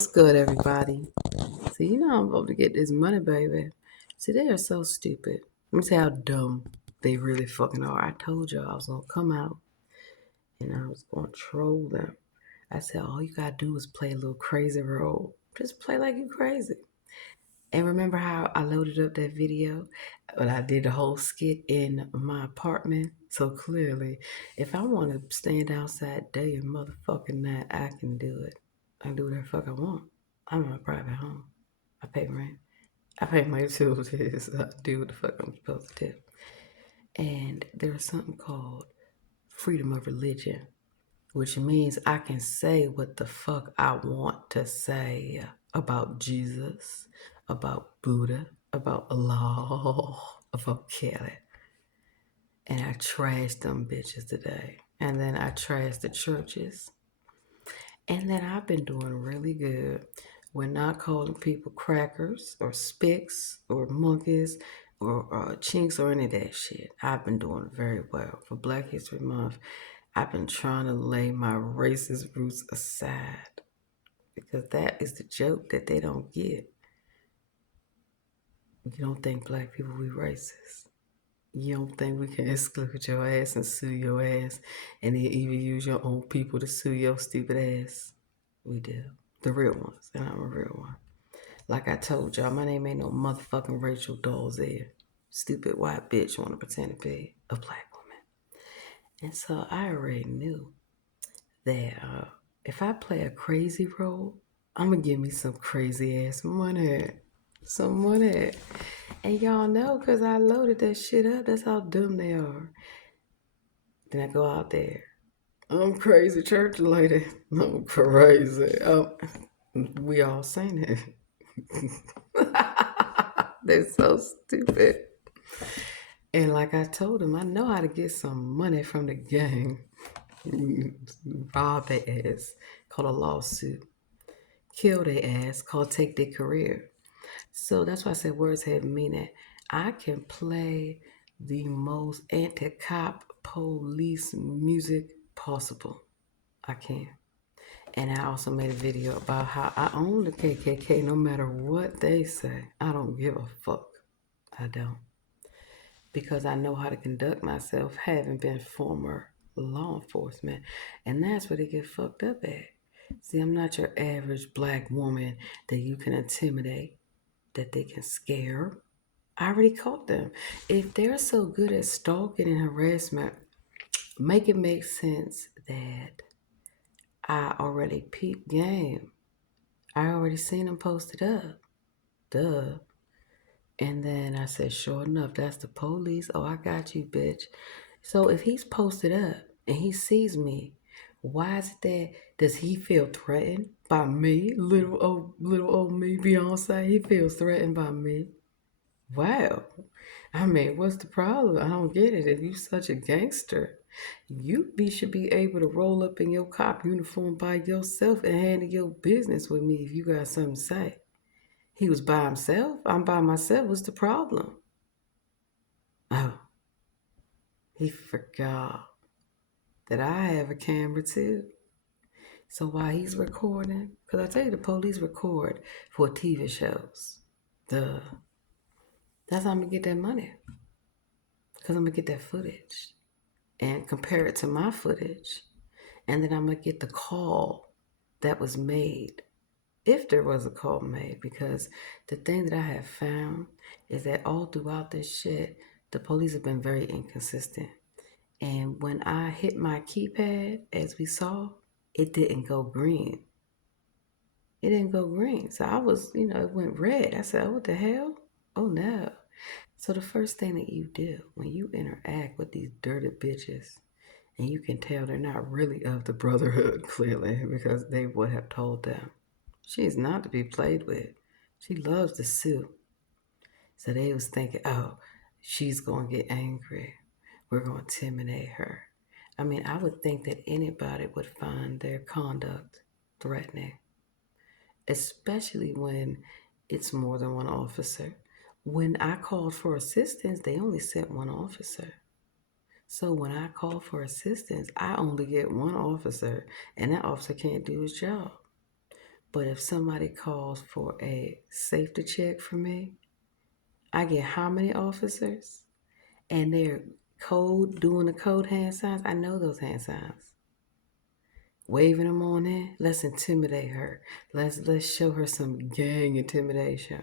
What's good, everybody? So you know I'm about to get this money, baby. See, they are so stupid. Let me tell you how dumb they really fucking are. I told you I was gonna come out and I was gonna troll them. I said all you gotta do is play a little crazy role. Just play like you crazy. And remember how I loaded up that video? But I did the whole skit in my apartment. So clearly, if I want to stand outside day and motherfucking night, I can do it. I can do whatever the fuck I want. I'm in a private home. I pay rent. I pay my utilities. I do what the fuck I'm supposed to do. And there's something called freedom of religion, which means I can say what the fuck I want to say about Jesus, about Buddha, about Allah, about Kelly. And I trashed them bitches today. And then I trashed the churches. And then I've been doing really good. We're not calling people crackers or spicks or monkeys or chinks or any of that shit. I've been doing very well. For Black History Month, I've been trying to lay my racist roots aside because that is the joke that they don't get. You don't think black people be racist. You don't think we can exclude your ass and sue your ass and then even use your own people to sue your stupid ass? We do. The real ones, and I'm a real one. Like I told y'all, my name ain't no motherfucking Rachel Dolezal. Stupid white bitch want to pretend to be a black woman. And so I already knew that if I play a crazy role, I'm going to give me some crazy ass money. Some money. And y'all know because I loaded that shit up. That's how dumb they are. Then I go out there. I'm crazy church lady. I'm crazy. We all sing it. They're so stupid. And like I told them, I know how to get some money from the gang. Rob their ass, called a lawsuit. Kill their ass, called take their career. So that's why I said words have meaning. I can play the most anti-cop police music possible. I can. And I also made a video about how I own the KKK no matter what they say. I don't give a fuck. I don't. Because I know how to conduct myself, having been former law enforcement. And that's where they get fucked up at. See, I'm not your average black woman that you can intimidate, that they can scare. I already caught them. If they're so good at stalking and harassment, make it make sense that I already peeped game. I already seen them posted up. Duh. And then I said, sure enough, that's the police. Oh, I got you, bitch. So if he's posted up and he sees me, why is it that does he feel threatened by me? Little old me, Beyonce, he feels threatened by me. Wow. I mean, what's the problem? I don't get it. If you such a gangster, should be able to roll up in your cop uniform by yourself and handle your business with me if you got something to say. He was by himself. I'm by myself. What's the problem? Oh, he forgot that I have a camera too. So while he's recording, because I tell you, the police record for TV shows. Duh. That's how I'm going to get that money. Because I'm going to get that footage and compare it to my footage. And then I'm going to get the call that was made, if there was a call made. Because the thing that I have found is that all throughout this shit, the police have been very inconsistent. And when I hit my keypad, as we saw, it didn't go green. It didn't go green. So I was, it went red. I said, oh, what the hell? Oh, no. So the first thing that you do when you interact with these dirty bitches, and you can tell they're not really of the brotherhood, clearly, because they would have told them. She is not to be played with. She loves to sue. So they was thinking, oh, she's going to get angry. We're going to intimidate her. I mean, I would think that anybody would find their conduct threatening, especially when it's more than one officer. When I called for assistance, they only sent one officer. So when I call for assistance, I only get one officer, and that officer can't do his job. But if somebody calls for a safety check for me, I get how many officers? And they're doing the code hand signs. I know those hand signs. Waving them on in. Let's intimidate her. Let's show her some gang intimidation.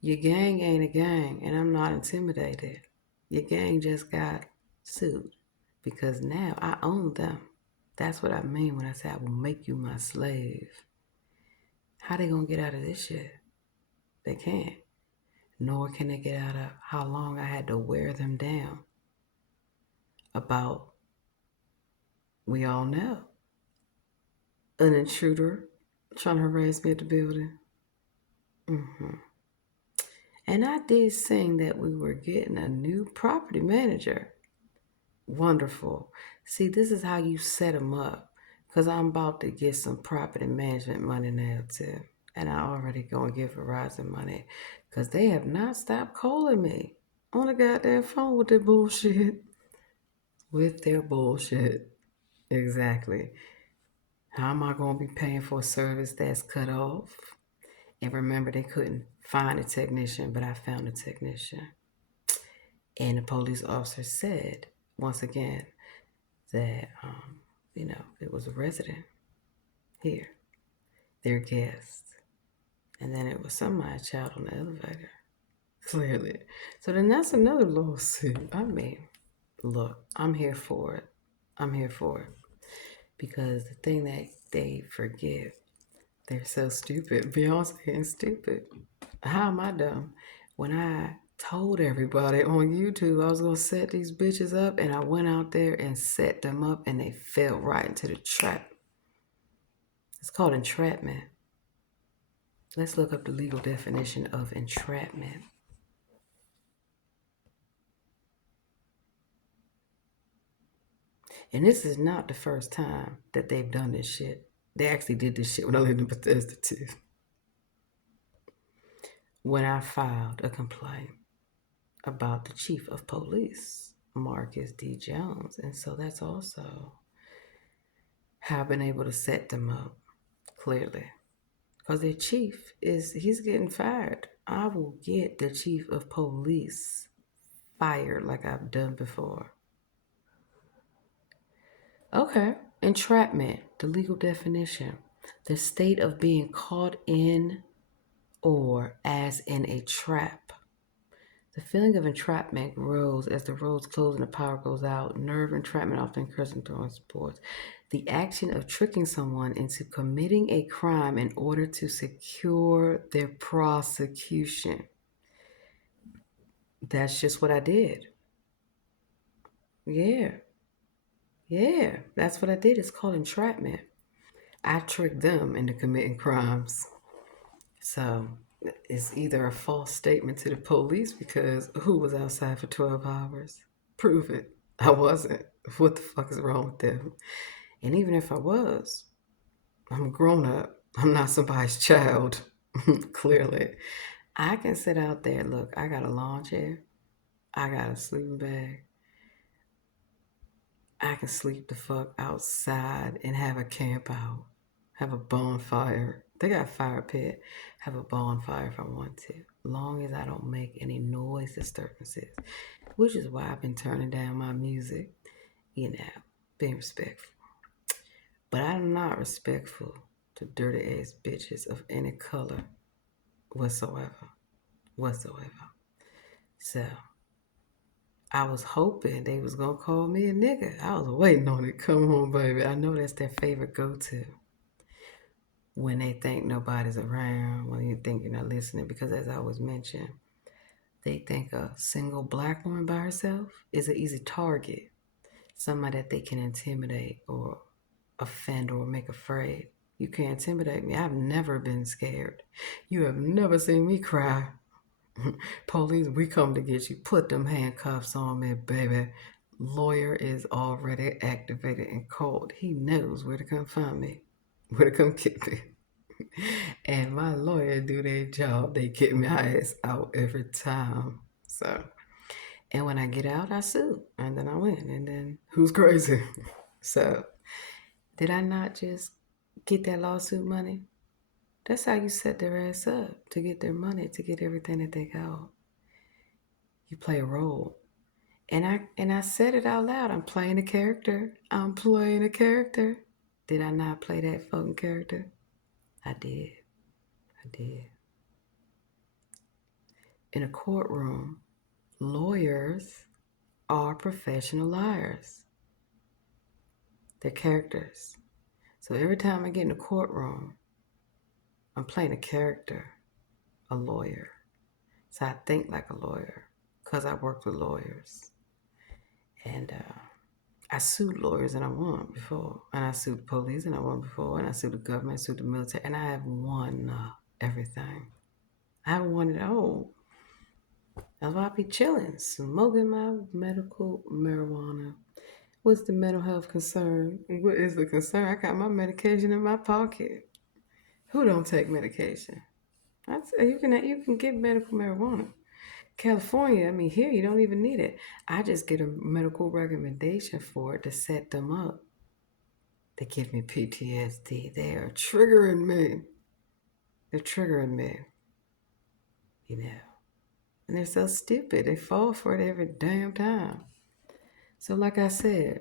Your gang ain't a gang, and I'm not intimidated. Your gang just got sued because now I own them. That's what I mean when I say I will make you my slave. How they gonna get out of this shit? They can't. Nor can they get out of how long I had to wear them down. About, we all know, an intruder trying to harass me at the building. And I did sing that we were getting a new property manager. Wonderful. See, this is how you set them up. Because I'm about to get some property management money now, too. And I already going to give Verizon money. Because they have not stopped calling me on the goddamn phone with their bullshit. With their bullshit. Exactly. How am I going to be paying for a service that's cut off? And remember, they couldn't find a technician, but I found a technician. And the police officer said, once again, that, it was a resident here, their guest. And then it was somebody's child on the elevator, clearly. So then that's another lawsuit. I mean, look, I'm here for it. I'm here for it. Because the thing that they forget, they're so stupid. Beyonce is stupid. How am I dumb? When I told everybody on YouTube I was going to set these bitches up, and I went out there and set them up, and they fell right into the trap. It's called entrapment. Let's look up the legal definition of entrapment. And this is not the first time that they've done this shit. They actually did this shit when I lived in Bethesda too. When I filed a complaint about the chief of police, Marcus D. Jones. And so that's also how I've been able to set them up, clearly. Because their chief he's getting fired. I will get the chief of police fired like I've done before. Okay. Entrapment, the legal definition. The state of being caught in or as in a trap. The feeling of entrapment grows as the roads close and the power goes out. Nerve entrapment often occurs in throwing sports. The action of tricking someone into committing a crime in order to secure their prosecution. That's just what I did. Yeah, that's what I did. It's called entrapment. I tricked them into committing crimes. So it's either a false statement to the police because who was outside for 12 hours? Prove it. I wasn't. What the fuck is wrong with them? And even if I was, I'm a grown up. I'm not somebody's child. Clearly. I can sit out there. Look, I got a lawn chair. I got a sleeping bag. I can sleep the fuck outside and have a camp out. Have a bonfire. They got a fire pit. Have a bonfire if I want to. Long as I don't make any noise disturbances. Which is why I've been turning down my music. Being respectful. But I'm not respectful to dirty ass bitches of any color whatsoever. So I was hoping they was gonna call me a nigga. I was waiting on it. Come on, baby. I know that's their favorite go-to. When they think nobody's around, when you think you're not listening, because as I was mentioned, they think a single black woman by herself is an easy target. Somebody that they can intimidate or offend or make afraid. You can't intimidate me. I've never been scared. You have never seen me cry. Police, we come to get you. Put them handcuffs on me, baby. Lawyer is already activated and called. He knows where to come find me, where to come get me. And my lawyer do their job. They get my ass out every time. So, and when I get out, I sue. And then I win. And then who's crazy? So, did I not just get that lawsuit money? That's how you set their ass up to get their money, to get everything that they got. You play a role. And I said it out loud. I'm playing a character. I'm playing a character. Did I not play that fucking character? I did. I did. In a courtroom, lawyers are professional liars. They're characters. So every time I get in a courtroom, I'm playing a character, a lawyer. So I think like a lawyer because I worked with lawyers. And I sued lawyers and I won before. And I sued the police and I won before. And I sued the government, I sued the military. And I have won everything. I haven't won it all. That's why I be chilling, smoking my medical marijuana. What's the mental health concern? What is the concern? I got my medication in my pocket. Who don't take medication? You can get medical marijuana. California, I mean here you don't even need it. I just get a medical recommendation for it to set them up. They give me PTSD. They are triggering me. They're triggering me. You know. And they're so stupid. They fall for it every damn time. So like I said,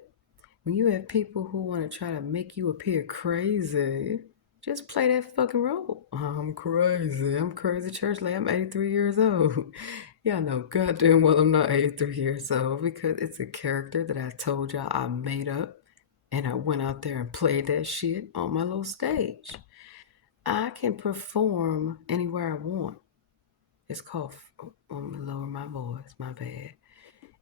when you have people who want to try to make you appear crazy, just play that fucking role. I'm crazy. I'm crazy church lady. I'm 83 years old. Y'all know goddamn well I'm not 83 years old because it's a character that I told y'all I made up and I went out there and played that shit on my little stage. I can perform anywhere I want. It's called, I'm gonna lower my voice, my bad.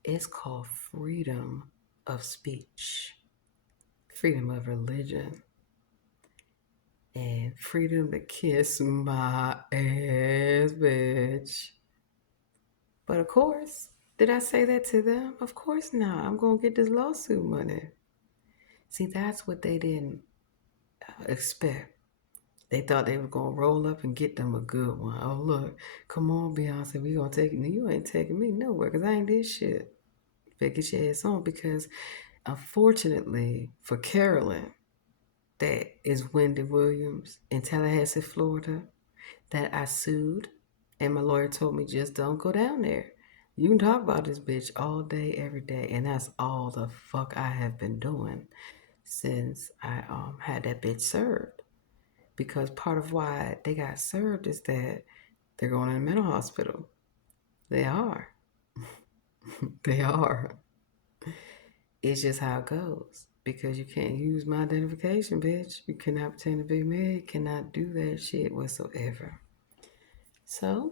It's called freedom of speech, freedom of religion, and freedom to kiss my ass, bitch. But of course, did I say that to them? Of course not. I'm gonna get this lawsuit money. See, that's what they didn't expect. They thought they were gonna roll up and get them a good one. Oh look, come on, Beyonce, we gonna take it. You ain't taking me nowhere because I ain't this shit. Better get your ass on because unfortunately for Carolyn, that is Wendy Williams in Tallahassee, Florida, that I sued, and my lawyer told me just don't go down there. You can talk about this bitch all day, every day, and that's all the fuck I have been doing since I had that bitch served. Because part of why they got served is that they're going in a mental hospital. They are. They are. It's just how it goes. Because you can't use my identification, bitch. You cannot pretend to be me. You cannot do that shit whatsoever. So,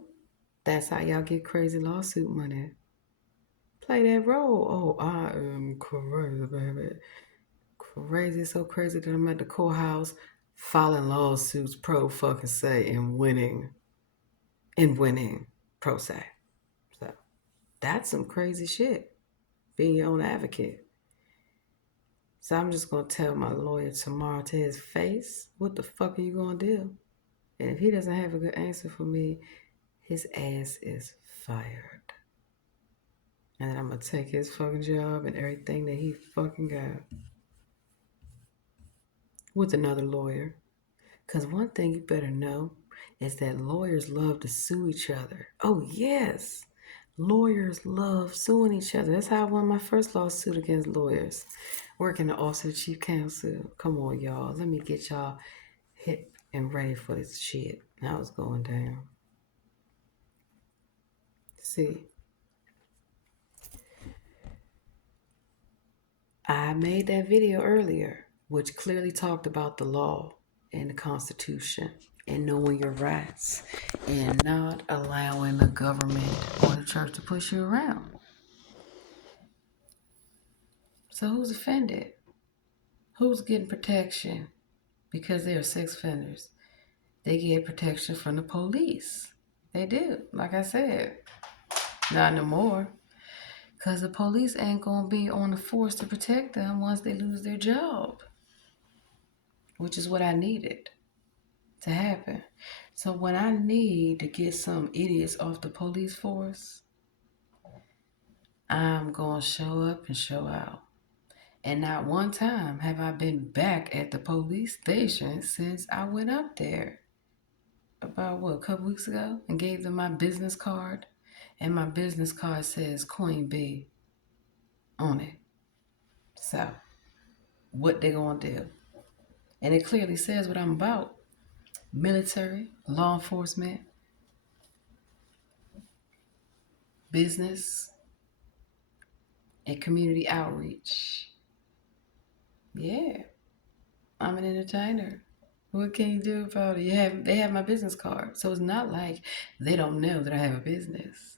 that's how y'all get crazy lawsuit money. Play that role. Oh, I am crazy, baby. Crazy, so crazy that I'm at the courthouse filing lawsuits pro fucking se and winning pro se. So, that's some crazy shit. Being your own advocate. So I'm just gonna tell my lawyer tomorrow to his face, what the fuck are you gonna do? And if he doesn't have a good answer for me, his ass is fired. And then I'm gonna take his fucking job and everything that he fucking got with another lawyer. Cause one thing you better know is that lawyers love to sue each other. Oh yes. Lawyers love suing each other. That's how I won my first lawsuit against lawyers. Working the Office of the Chief Counsel. Come on, y'all. Let me get y'all hip and ready for this shit. Now it's going down. See, I made that video earlier, which clearly talked about the law and the Constitution and knowing your rights and not allowing the government or the church to push you around. So who's offended? Who's getting protection? Because they are sex offenders. They get protection from the police. They do, like I said. Not no more. Because the police ain't going to be on the force to protect them once they lose their job. Which is what I needed to happen. So when I need to get some idiots off the police force, I'm going to show up and show out. And not one time have I been back at the police station since I went up there. about a couple weeks ago and gave them my business card. And my business card says Queen Bee on it. So, what they gonna do? And it clearly says what I'm about. Military, law enforcement, business, and community outreach. Yeah, I'm an entertainer. What can you do about it? They have my business card. So it's not like they don't know that I have a business.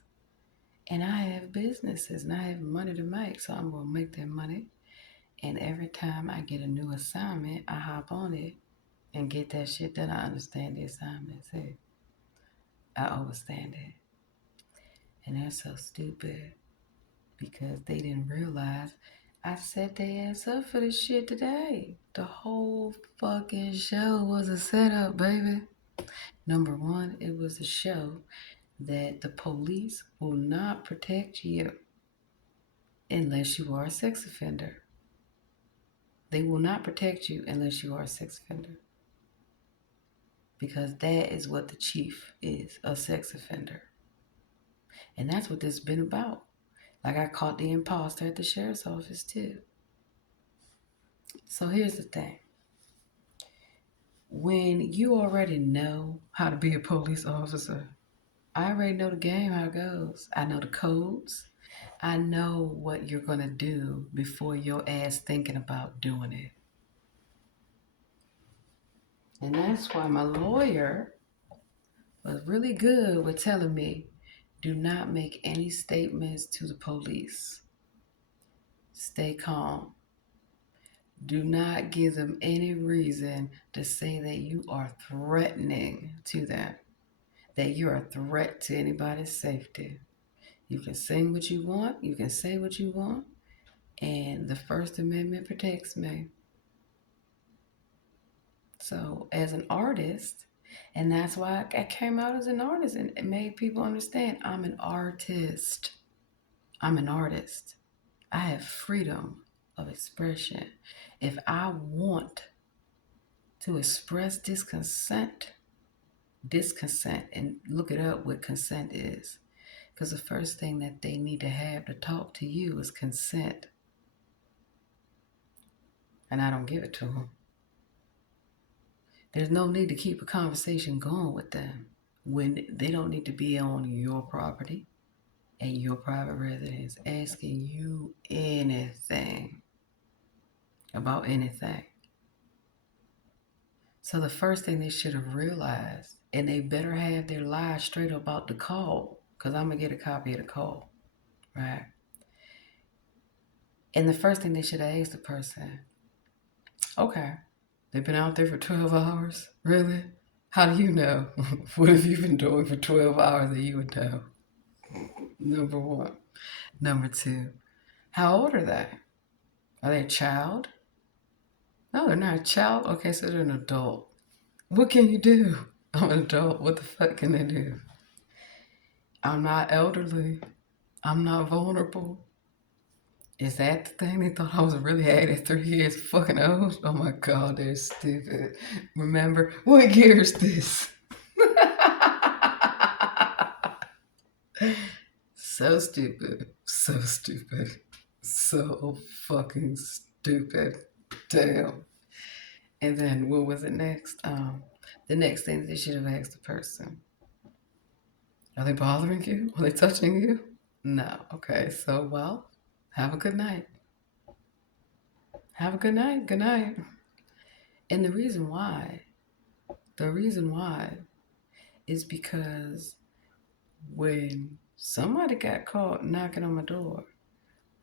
And I have businesses and I have money to make. So I'm gonna make that money. And every time I get a new assignment, I hop on it and get that shit done. I understand the assignment too. I understand it. And they're so stupid because they didn't realize I set their ass up for this shit today. The whole fucking show was a setup, baby. Number one, it was a show that the police will not protect you unless you are a sex offender. They will not protect you unless you are a sex offender. Because that is what the chief is, a sex offender. And that's what this has been about. Like I caught the imposter at the sheriff's office too. So here's the thing. When you already know how to be a police officer, I already know the game, how it goes. I know the codes. I know what you're going to do before your ass thinking about doing it. And that's why my lawyer was really good with telling me, do not make any statements to the police. Stay calm. Do not give them any reason to say that you are threatening to them, that you're a threat to anybody's safety. You can sing what you want, you can say what you want, and the First Amendment protects me. So, as an artist, and that's why I came out as an artist and it made people understand I'm an artist. I'm an artist. I have freedom of expression. If I want to express disconsent, and look it up what consent is. Because the first thing that they need to have to talk to you is consent. And I don't give it to them. There's no need to keep a conversation going with them when they don't need to be on your property and your private residence asking you anything about anything. So the first thing they should have realized, and they better have their lies straight about the call, because I'm going to get a copy of the call, right? And the first thing they should have asked the person, okay, they've been out there for 12 hours? Really? How do you know? What have you been doing for 12 hours that you would know? Number one. Number two, how old are they? Are they a child? No, they're not a child. Okay, so they're an adult. What can you do? I'm an adult. What the fuck can they do? I'm not elderly. I'm not vulnerable. Is that the thing? They thought I was really 83 years fucking old? Oh my god, they're stupid. Remember, what year is this? So stupid. So stupid. So fucking stupid. Damn. And then what was it next? The next thing they should have asked the person. Are they bothering you? Are they touching you? No. Okay, so well, have a good night. Have a good night. Good night. And the reason why is because when somebody got caught knocking on my door,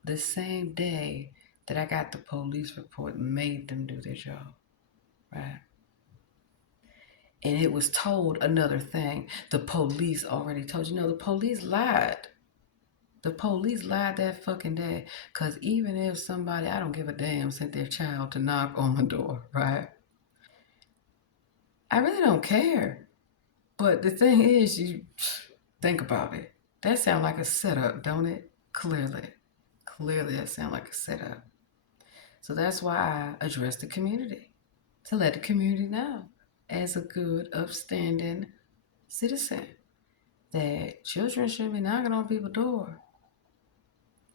the same day that I got the police report made them do their job, right? And it was told another thing. The police already told you. No, the police lied. The police lied that fucking day. Because even if somebody, I don't give a damn, sent their child to knock on my door, right? I really don't care. But the thing is, you think about it. That sounds like a setup, don't it? Clearly. Clearly, that sounds like a setup. So that's why I address the community. To let the community know. As a good, upstanding citizen that children shouldn't be knocking on people's door.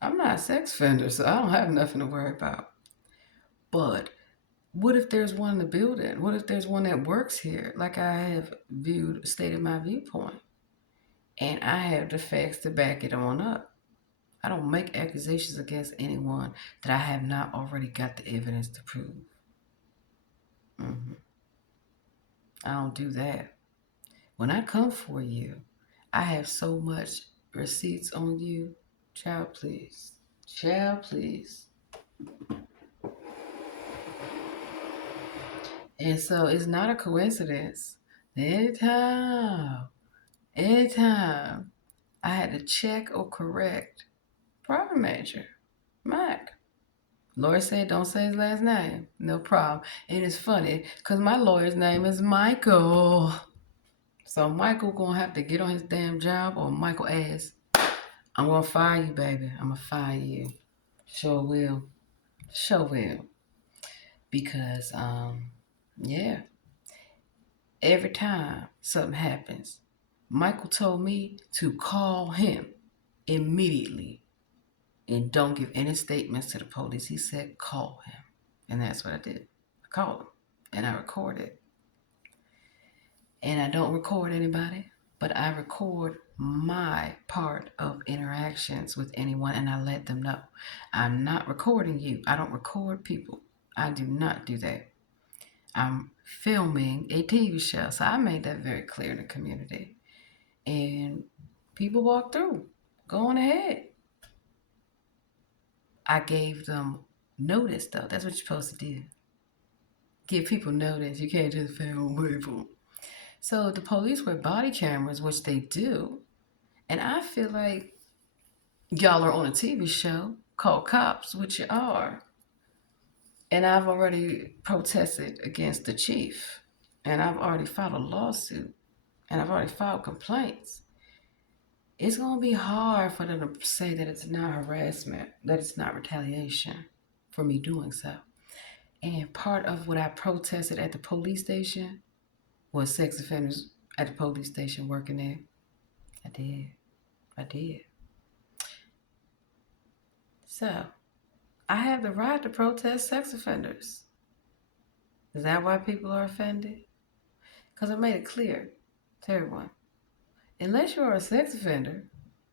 I'm not a sex offender, so I don't have nothing to worry about. But what if there's one in the building? What if there's one that works here? Like I have stated my viewpoint, and I have the facts to back it on up. I don't make accusations against anyone that I have not already got the evidence to prove. I don't do that. When I come for you, I have so much receipts on you. Child, please. Child, please. And so it's not a coincidence. Anytime I had to check or correct Private Major, Mike. Lawyer said don't say his last name. No problem. And it's funny because my lawyer's name is Michael. So Michael gonna have to get on his damn job, or Michael ass, I'm gonna fire you, baby. I'm gonna fire you. Sure will. Sure will. Because yeah. Every time something happens, Michael told me to call him immediately and don't give any statements to the police. He said call him. And that's what I did. I called him and I recorded. And I don't record anybody, but I record my part of interactions with anyone and I let them know. I'm not recording you. I don't record people. I do not do that. I'm filming a TV show. So I made that very clear in the community. And people walk through. Go on ahead. I gave them notice, though. That's what you're supposed to do. Give people notice. You can't just film people. So the police wear body cameras, which they do. And I feel like y'all are on a TV show called Cops, which you are. And I've already protested against the chief. And I've already filed a lawsuit. And I've already filed complaints. It's going to be hard for them to say that it's not harassment, that it's not retaliation for me doing so. And part of what I protested at the police station was sex offenders at the police station working there. I did. So, I have the right to protest sex offenders. Is that why people are offended? Because I made it clear to everyone. Unless you're a sex offender,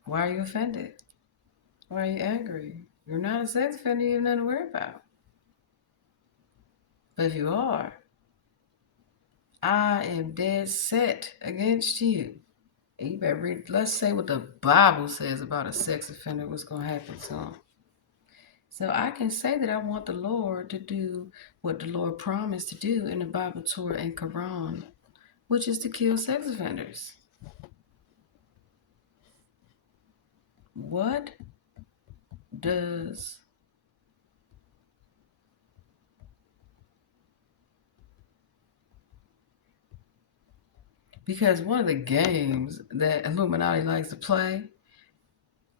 why are you offended? Why are you angry? You're not a sex offender, you have nothing to worry about. But if you are, I am dead set against you. And you better read, let's say what the Bible says about a sex offender, what's going to happen to them. So I can say that I want the Lord to do what the Lord promised to do in the Bible, Torah, and Quran, which is to kill sex offenders. What does because one of the games that Illuminati likes to play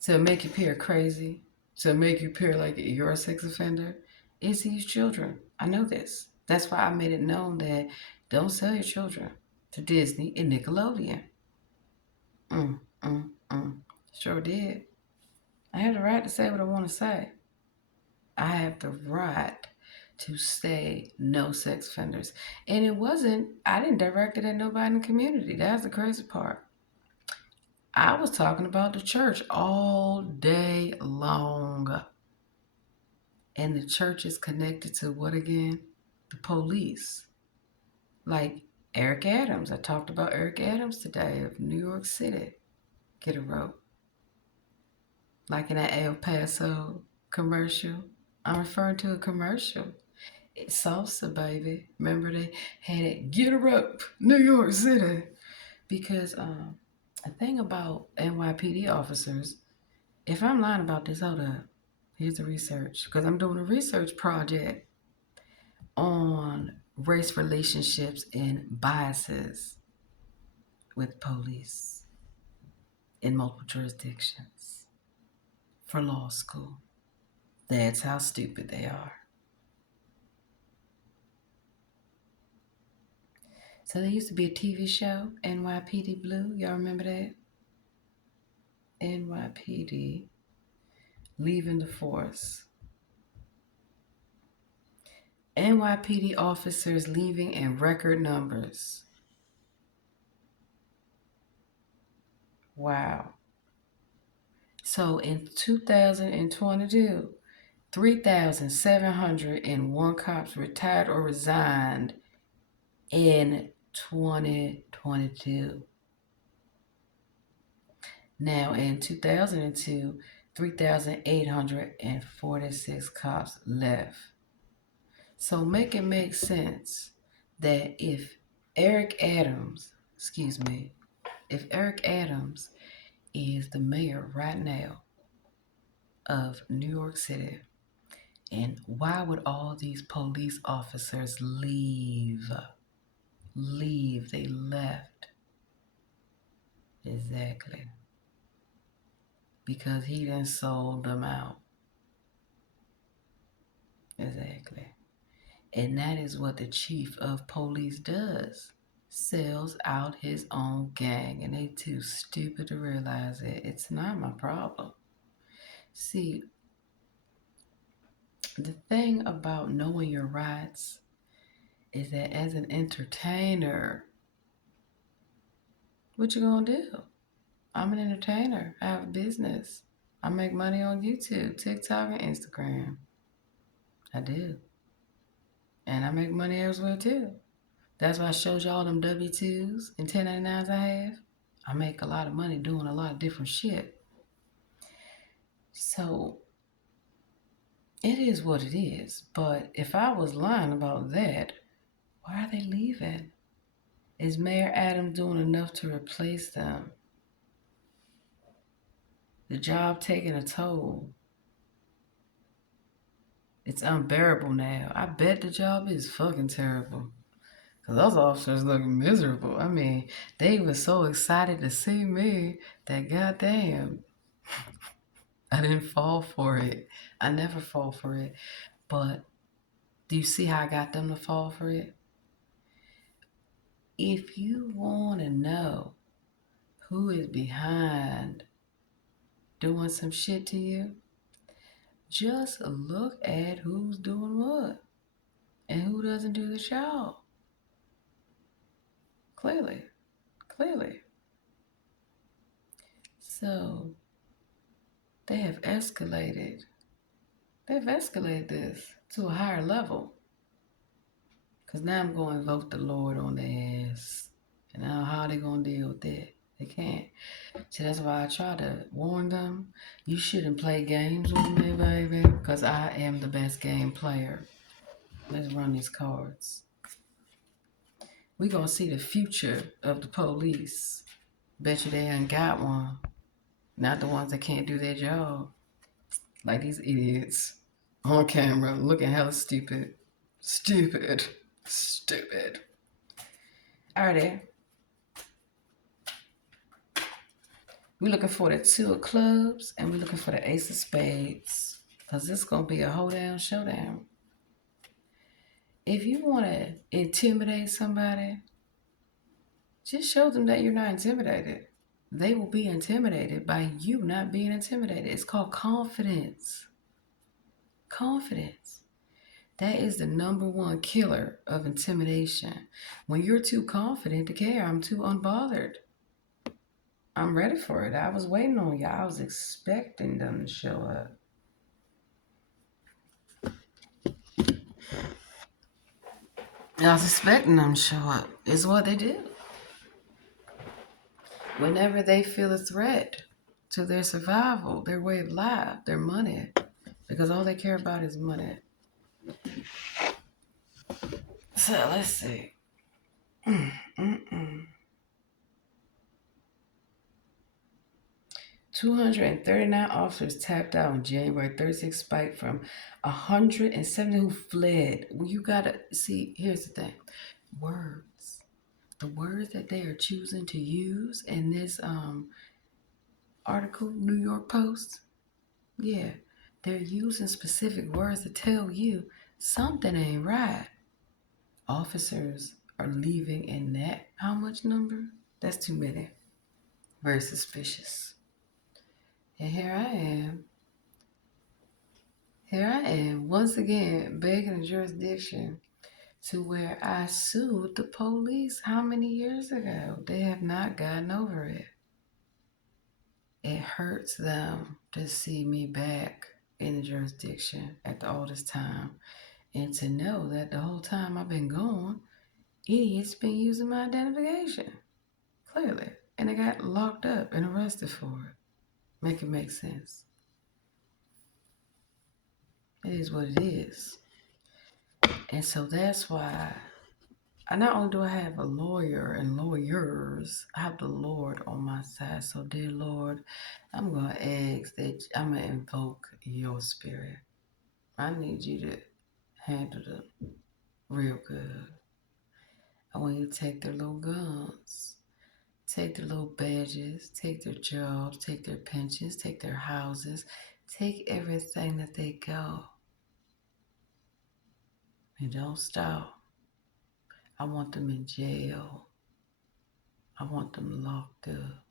to make you appear crazy, to make you appear like you're a sex offender, is these children. I know this. That's why I made it known that don't sell your children to Disney and Nickelodeon. Sure did. I have the right to say what I want to say. I have the right to say no sex offenders. And I didn't direct it at nobody in the community. That's the crazy part. I was talking about the church all day long. And the church is connected to what again? The police. Like Eric Adams. I talked about Eric Adams today of New York City. Get a rope. Like in that El Paso commercial. I'm referring to a commercial. It's salsa, baby. Remember they had it, get a rope, New York City. Because a thing about NYPD officers, if I'm lying about this, hold up. Here's the research. Because I'm doing a research project on race relationships and biases with police in multiple jurisdictions for law school. That's how stupid they are. So there used to be a TV show, NYPD Blue. Y'all remember that? NYPD leaving the force. NYPD officers leaving in record numbers. Wow. So in 2022, 3,701 cops retired or resigned in 2022. Now in 2002, 3,846 cops left. So make it make sense that if Eric Adams is the mayor right now of New York City, and why would all these police officers leave? They left. Exactly. Because he done sold them out. Exactly. And that is what the chief of police does. Sells out his own gang. And they too stupid to realize it. It's not my problem. See, the thing about knowing your rights is that as an entertainer, what you gonna do? I'm an entertainer. I have a business. I make money on YouTube, TikTok, and Instagram. I do. And I make money elsewhere too. That's why I showed you all them W-2s and 1099s I have. I make a lot of money doing a lot of different shit. So it is what it is. But if I was lying about that, why are they leaving? Is Mayor Adams doing enough to replace them? The job taking a toll. It's unbearable now. I bet the job is fucking terrible. Because those officers look miserable. I mean, they were so excited to see me that goddamn, I didn't fall for it. I never fall for it. But do you see how I got them to fall for it? If you want to know who is behind doing some shit to you, just look at who's doing what and who doesn't do the job. Clearly. So they have escalated. They've escalated this to a higher level. Because now I'm going to vote the Lord on their ass. And now how are they going to deal with that? They can't. See, that's why I try to warn them. You shouldn't play games with me, baby. Because I am the best game player. Let's run these cards. We're going to see the future of the police. Bet you they ain't got one. Not the ones that can't do their job. Like these idiots on camera looking hella stupid. Stupid. Alrighty. We're looking for the 2 of clubs and we're looking for the Ace of spades. Because this is going to be a hoedown showdown. If you want to intimidate somebody, just show them that you're not intimidated. They will be intimidated by you not being intimidated. It's called confidence. Confidence. That is the number one killer of intimidation. When you're too confident to care, I'm too unbothered. I'm ready for it. I was waiting on y'all. I was expecting them to show up. I was expecting them to show up. It's what they do. Whenever they feel a threat to their survival, their way of life, their money, because all they care about is money. So let's see. 239 officers tapped out on January 36th spike from 170 who fled. Well, you gotta see, here's the thing. Words. The words that they are choosing to use in this article, New York Post, yeah, they're using specific words to tell you something ain't right. Officers are leaving in that how much number? That's too many. Very suspicious. And here I am, once again, begging the jurisdiction to where I sued the police how many years ago? They have not gotten over it. It hurts them to see me back in the jurisdiction after all this time and to know that the whole time I've been gone, idiots been using my identification. Clearly. And they got locked up and arrested for it. Make it make sense. It is what it is. And so that's why not only do I have a lawyer and lawyers, I have the Lord on my side. So, dear Lord, I'm going to ask that I'm going to invoke your spirit. I need you to handle them real good. I want you to take their little guns, take their little badges, take their jobs, take their pensions, take their houses, take everything that they go. And don't stop. I want them in jail. I want them locked up.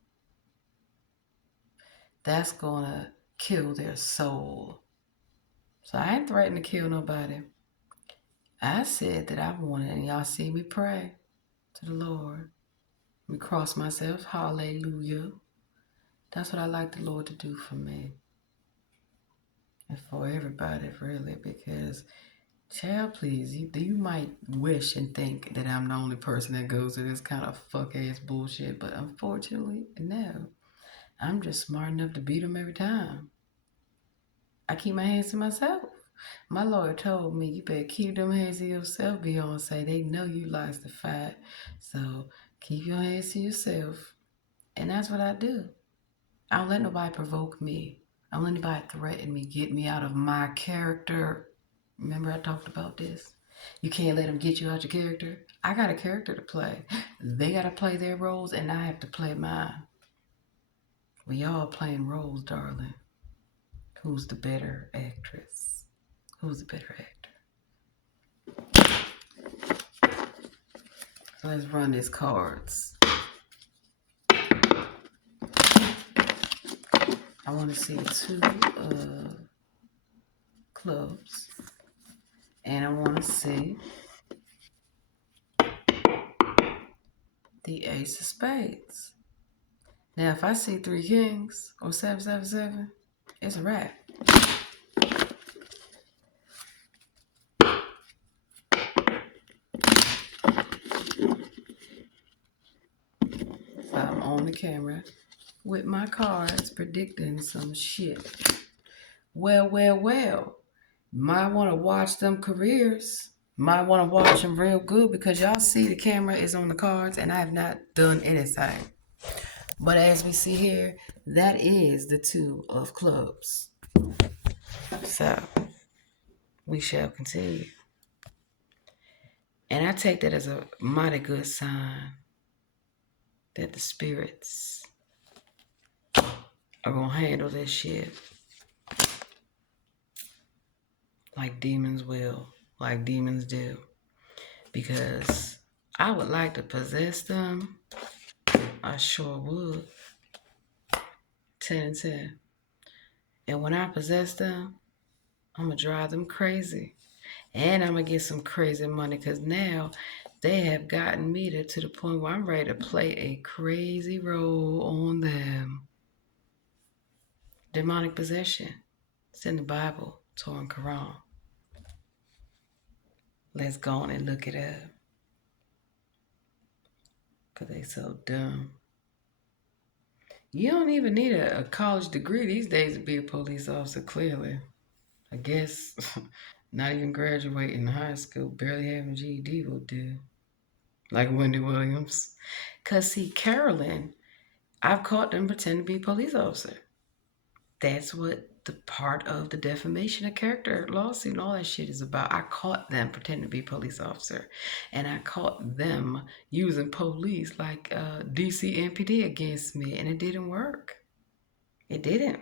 That's going to kill their soul. So I ain't threatening to kill nobody. I said that I wanted, and y'all see me pray to the Lord. Let me cross myself. Hallelujah. That's what I like the Lord to do for me. And for everybody, really, because, child, please, you might wish and think that I'm the only person that goes through this kind of fuck-ass bullshit, but unfortunately, no. I'm just smart enough to beat them every time. I keep my hands to myself. My lawyer told me, you better keep them hands to yourself, Beyonce. They know you likes to fight. So keep your hands to yourself. And that's what I do. I don't let nobody provoke me. I don't let anybody threaten me, get me out of my character. Remember I talked about this? You can't let them get you out your character. I got a character to play. They got to play their roles, and I have to play mine. We all playing roles, darling. Who's the better actress? Who's the better actor? So let's run these cards. I want to see 2 clubs. And I want to see the ace of spades. Now, if I see 3 kings or 777, it's a wrap. So I'm on the camera with my cards predicting some shit. Well. Might want to watch them careers. Might want to watch them real good because y'all see the camera is on the cards and I have not done anything. But as we see here, that is the 2 of clubs. So we shall continue. And I take that as a mighty good sign that the spirits are going to handle this shit like demons will, like demons do. Because I would like to possess them. I sure would. 10 and 10. And when I possess them, I'm going to drive them crazy. And I'm going to get some crazy money because now they have gotten me to the point where I'm ready to play a crazy role on them. Demonic possession. It's in the Bible, Torah and Quran. Let's go on and look it up. Because they so dumb. You don't even need a college degree these days to be a police officer, clearly. I guess not even graduating high school, barely having a GED will do. Like Wendy Williams. Because, see, Carolyn, I've caught them pretending to be a police officer. That's what the part of the defamation of character lawsuit and all that shit is about. I caught them pretending to be a police officer. And I caught them using police like DC MPD against me. And it didn't work. It didn't.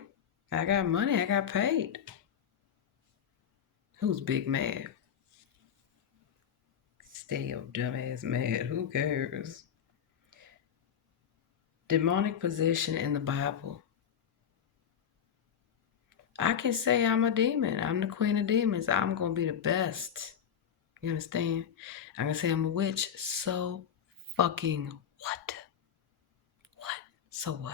I got money. I got paid. Who's big mad? stay your dumb ass mad. Who cares? Demonic possession in the Bible. I can say I'm a demon. I'm the queen of demons. I'm going to be the best. You understand? I can say I'm a witch. So fucking what? What? So what?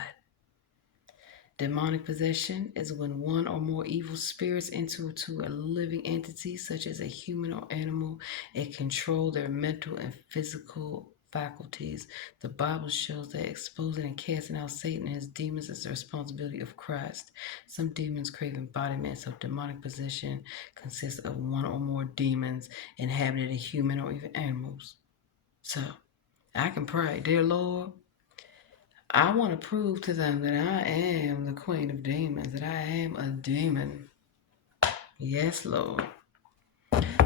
Demonic possession is when one or more evil spirits enter to a living entity, such as a human or animal, and control their mental and physical faculties. The Bible shows that exposing and casting out Satan and his demons is the responsibility of Christ. Some demons crave embodiments of demonic possession consists of one or more demons inhabiting a human or even animals. So, I can pray, dear Lord, I want to prove to them that I am the queen of demons, that I am a demon. Yes, Lord.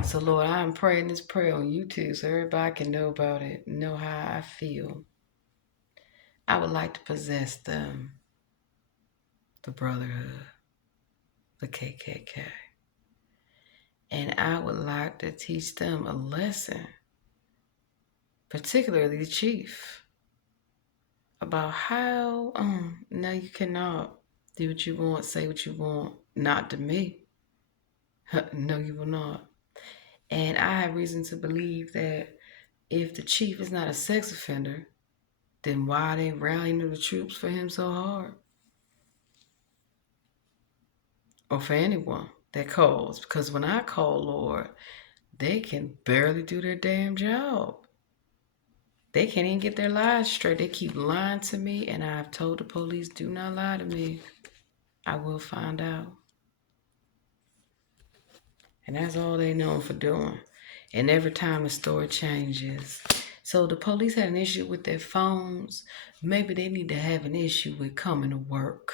So, Lord, I'm praying this prayer on YouTube so everybody can know about it, know how I feel. I would like to possess them, the Brotherhood, the KKK. And I would like to teach them a lesson, particularly the chief, about how, no, you cannot do what you want, say what you want, not to me. No, you will not. And I have reason to believe that if the chief is not a sex offender, then why are they rallying the troops for him so hard? Or for anyone that calls. Because when I call, Lord, they can barely do their damn job. They can't even get their lies straight. They keep lying to me, and I've told the police, do not lie to me. I will find out. And that's all they know for doing. And every time the story changes. So the police had an issue with their phones. Maybe they need to have an issue with coming to work.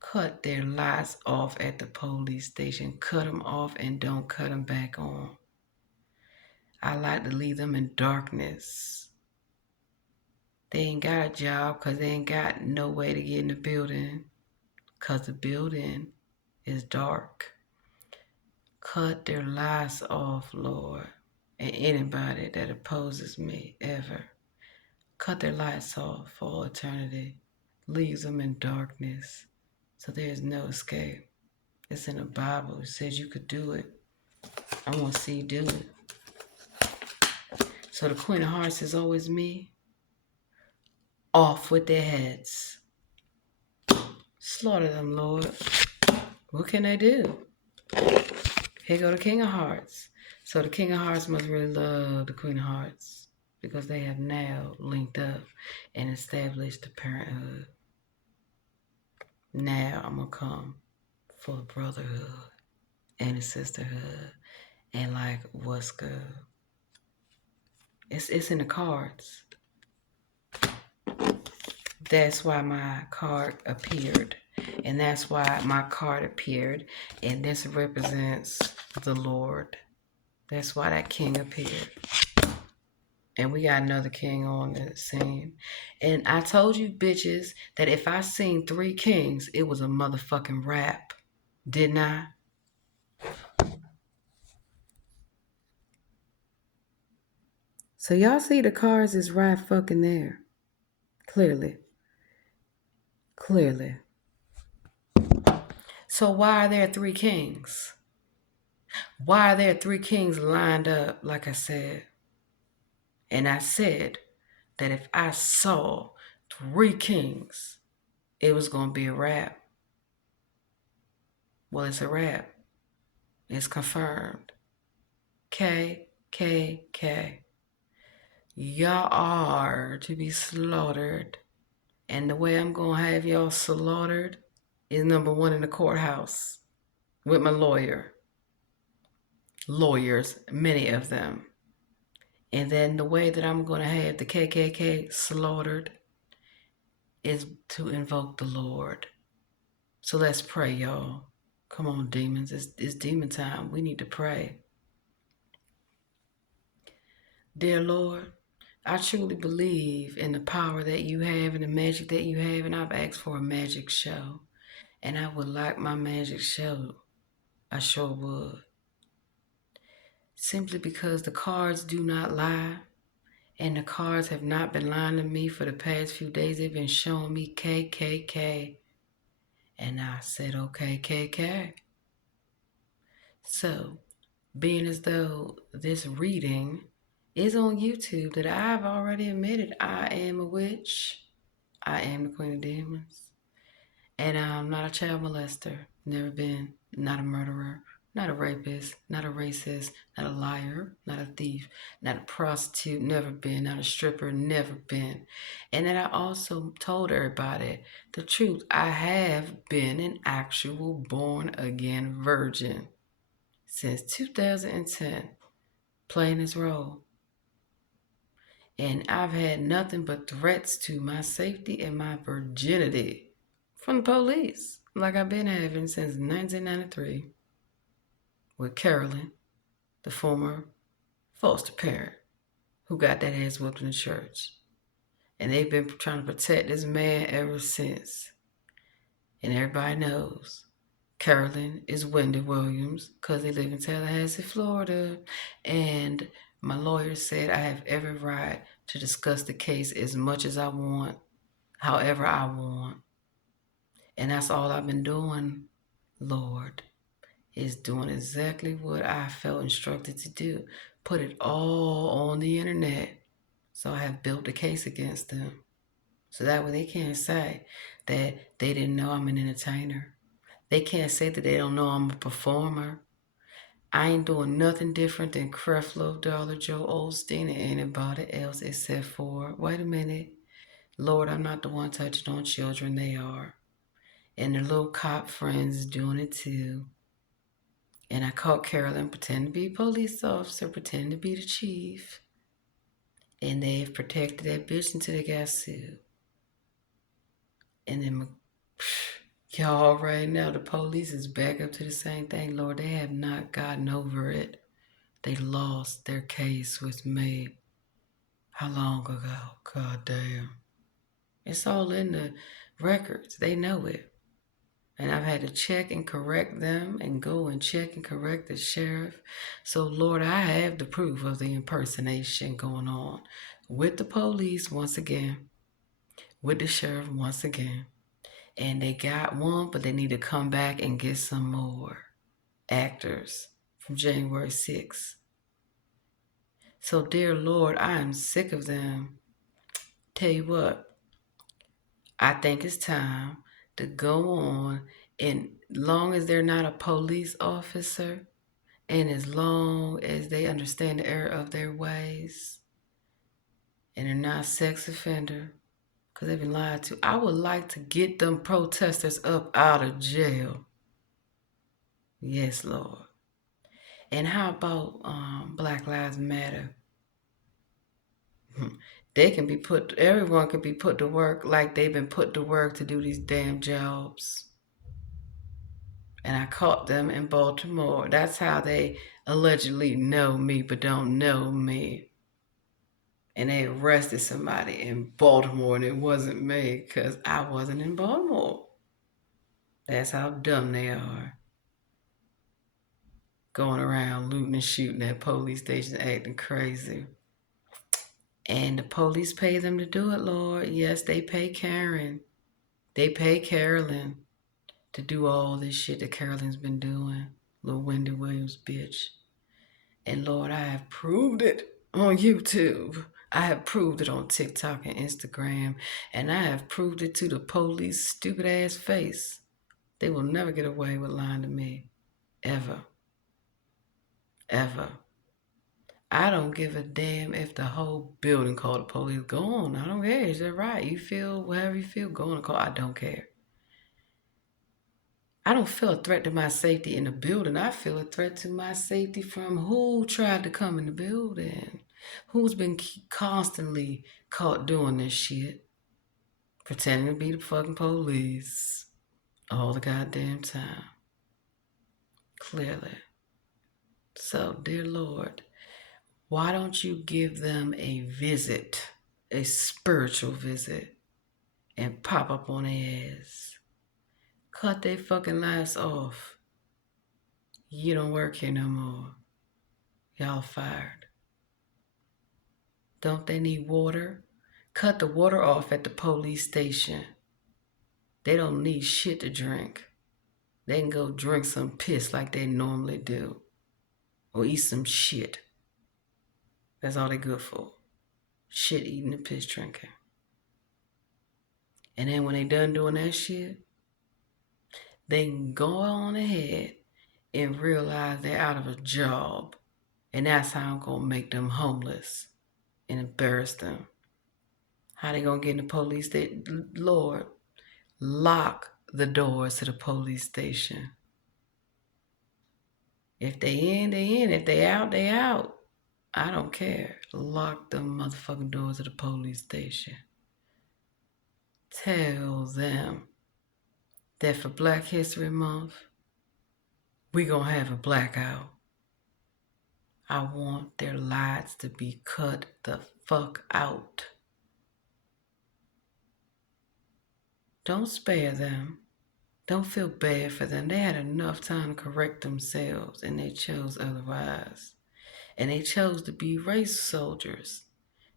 Cut their lights off at the police station. Cut them off and don't cut them back on. I like to leave them in darkness. They ain't got a job because they ain't got no way to get in the building because the building is dark. Cut their lights off, Lord. And anybody that opposes me ever, cut their lights off for all eternity. Leaves them in darkness. So there's no escape. It's in the Bible. It says you could do it. I want to see you do it. So the Queen of Hearts is always me. Off with their heads. Slaughter them, Lord. What can they do? Here go the King of Hearts. So the King of Hearts must really love the Queen of Hearts because they have now linked up and established the parenthood. Now I'm going to come for a brotherhood and a sisterhood and like what's good. It's in the cards. That's why my card appeared. And that's why my card appeared. And this represents the Lord. That's why that king appeared. And we got another king on the scene. And I told you bitches that if I seen 3 kings, it was a motherfucking rap. Didn't I? So y'all see the cards is right fucking there. Clearly. Clearly. So why are there 3 kings? Why are there 3 kings lined up, like I said? And I said that if I saw 3 kings, it was going to be a wrap. Well, it's a wrap. It's confirmed. KKK. Y'all are to be slaughtered. And the way I'm going to have y'all slaughtered is number 1 in the courthouse with my lawyer. Lawyers, many of them. And then the way that I'm going to have the KKK slaughtered is to invoke the Lord. So let's pray, y'all. Come on, demons. It's demon time. We need to pray. Dear Lord, I truly believe in the power that you have and the magic that you have, and I've asked for a magic show. And I would like my magic show. I sure would. simply because the cards do not lie. And the cards have not been lying to me for the past few days. They've been showing me KKK. And I said, okay, KK. So, being as though this reading is on YouTube, that I've already admitted I am a witch. I am the Queen of Demons. And I'm not a child molester. Never been. Not a murderer. Not a rapist. Not a racist. Not a liar. Not a thief. Not a prostitute. Never been. Not a stripper. Never been. And then I also told everybody the truth. I have been an actual born again virgin since 2010, playing this role. And I've had nothing but threats to my safety and my virginity from the police, like I've been having since 1993 with Carolyn, the former foster parent who got that ass whooped in the church. And they've been trying to protect this man ever since. And everybody knows Carolyn is Wendy Williams because they live in Tallahassee, Florida. And my lawyer said I have every right to discuss the case as much as I want, however I want. And that's all I've been doing, Lord, is doing exactly what I felt instructed to do. Put it all on the internet. So I have built a case against them. So that way they can't say that they didn't know I'm an entertainer. They can't say that they don't know I'm a performer. I ain't doing nothing different than Creflo, Dollar Joe, Osteen, and anybody else except for, wait a minute, Lord, I'm not the one touching on children, they are. And their little cop friends is doing it too. And I caught Carolyn pretending to be a police officer, pretending to be the chief. And they've protected that bitch until they got sued. And then, y'all right now, the police is back up to the same thing. Lord, they have not gotten over it. They lost their case with me. How long ago? God damn. It's all in the records. They know it. And I've had to check and correct them and go and check and correct the sheriff. So, Lord, I have the proof of the impersonation going on with the police once again, with the sheriff once again. And they got one, but they need to come back and get some more actors from January 6th. So, dear Lord, I am sick of them. Tell you what, I think it's time to go on, and long as they're not a police officer, and as long as they understand the error of their ways, and they're not a sex offender, because they've been lied to, I would like to get them protesters up out of jail. Yes, Lord. And how about Black Lives Matter? They can be everyone can be put to work like they've been put to work to do these damn jobs. And I caught them in Baltimore. That's how they allegedly know me but don't know me. And they arrested somebody in Baltimore and it wasn't me because I wasn't in Baltimore. That's how dumb they are. Going around looting and shooting at police stations, acting crazy. And the police pay them to do it, Lord. Yes, they pay Karen. They pay Carolyn to do all this shit that Carolyn's been doing. Little Wendy Williams bitch. And Lord, I have proved it on YouTube. I have proved it on TikTok and Instagram. And I have proved it to the police stupid ass face. They will never get away with lying to me. Ever. Ever. I don't give a damn if the whole building called the police. Go on. I don't care. Is that right? You feel whatever you feel, go on and call. I don't care. I don't feel a threat to my safety in the building. I feel a threat to my safety from who tried to come in the building. Who's been constantly caught doing this shit. Pretending to be the fucking police. All the goddamn time. Clearly. So, dear Lord, why don't you give them a visit, a spiritual visit, and pop up on their ass? Cut their fucking lights off. You don't work here no more. Y'all fired. Don't they need water? Cut the water off at the police station. They don't need shit to drink. They can go drink some piss like they normally do. Or eat some shit. That's all they good for. Shit eating and piss drinking. And then when they done doing that shit, they can go on ahead and realize they're out of a job. And that's how I'm going to make them homeless and embarrass them. How they going to get in the police station? Lord, lock the doors to the police station. If they in, they in. If they out, they out. I don't care. Lock the motherfucking doors of the police station. Tell them that for Black History Month, we gonna have a blackout. I want their lights to be cut the fuck out. Don't spare them. Don't feel bad for them. They had enough time to correct themselves and they chose otherwise. And they chose to be race soldiers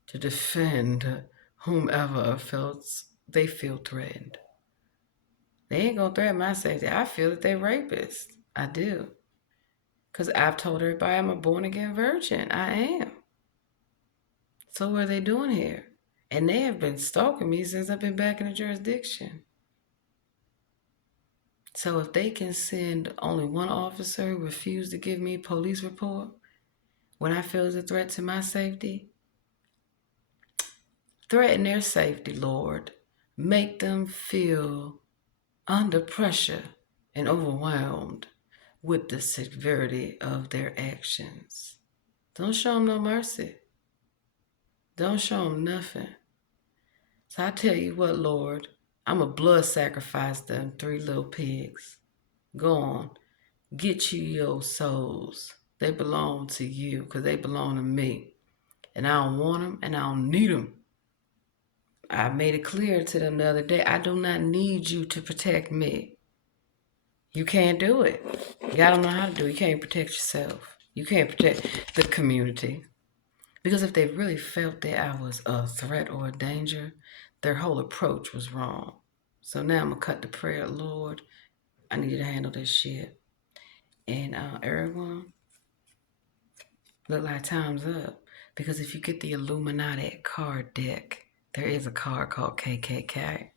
to defend whomever they feel threatened. They ain't gonna threaten my safety. I feel that they're rapists. I do. Because I've told everybody I'm a born again virgin. I am. So what are they doing here? And they have been stalking me since I've been back in the jurisdiction. So if they can send only one officer who refused to give me a police report when I feel it's a threat to my safety, threaten their safety, Lord. Make them feel under pressure and overwhelmed with the severity of their actions. Don't show them no mercy. Don't show them nothing. So I tell you what, Lord, I'm a blood sacrifice them 3 little pigs. Go on, get you your souls. They belong to you because they belong to me. And I don't want them and I don't need them. I made it clear to them the other day, I do not need you to protect me. You can't do it. Y'all don't know how to do it. You can't protect yourself. You can't protect the community. Because if they really felt that I was a threat or a danger, their whole approach was wrong. So now I'm going to cut the prayer, Lord, I need you to handle this shit. And everyone, look like time's up. Because if you get the Illuminati card deck, there is a card called KKK.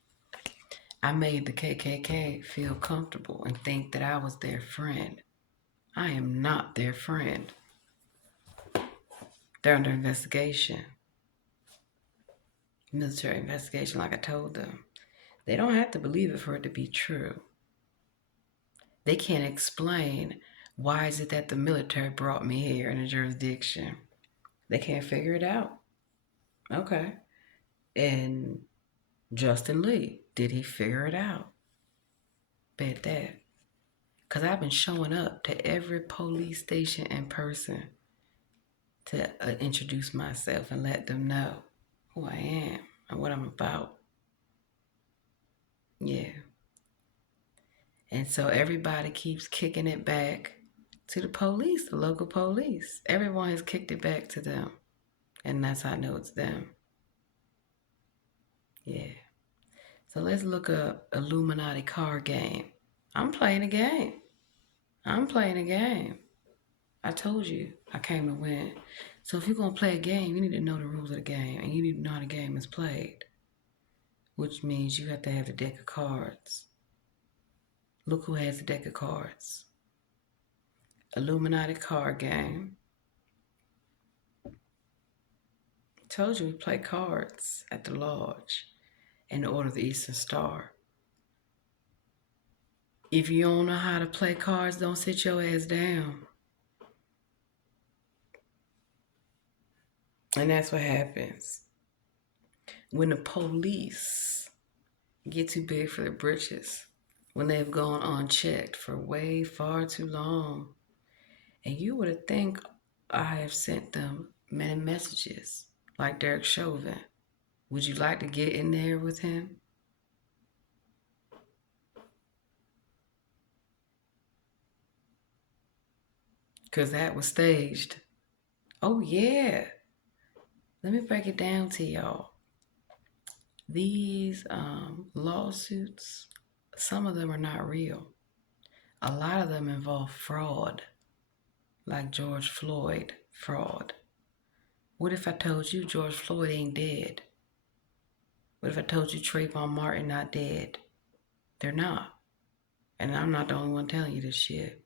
I made the KKK feel comfortable and think that I was their friend. I am not their friend. They're under investigation. Military investigation, like I told them. They don't have to believe it for it to be true. They can't explain why is it that the military brought me here in a jurisdiction. They can't figure it out. Okay. And Justin Lee, did he figure it out? Bet that. Because I've been showing up to every police station in person to introduce myself and let them know who I am and what I'm about. Yeah. And so everybody keeps kicking it back to the police, the local police. Everyone has kicked it back to them. And that's how I know it's them. Yeah. So let's look up Illuminati card game. I'm playing a game. I'm playing a game. I told you I came to win. So if you're going to play a game, you need to know the rules of the game. And you need to know how the game is played. Which means you have to have a deck of cards. Look who has a deck of cards. Illuminati card game. Told you we play cards at the lodge in the Order of the Eastern Star. If you don't know how to play cards, don't sit your ass down. And that's what happens. When the police get too big for their britches, when they've gone unchecked for way far too long, and you would have think I have sent them many messages, like Derek Chauvin. Would you like to get in there with him? Because that was staged. Oh, yeah. Let me break it down to y'all. These lawsuits, some of them are not real. A lot of them involve fraud, like George Floyd fraud. What if I told you George Floyd ain't dead? What if I told you Trayvon Martin not dead? They're not. And I'm not the only one telling you this shit.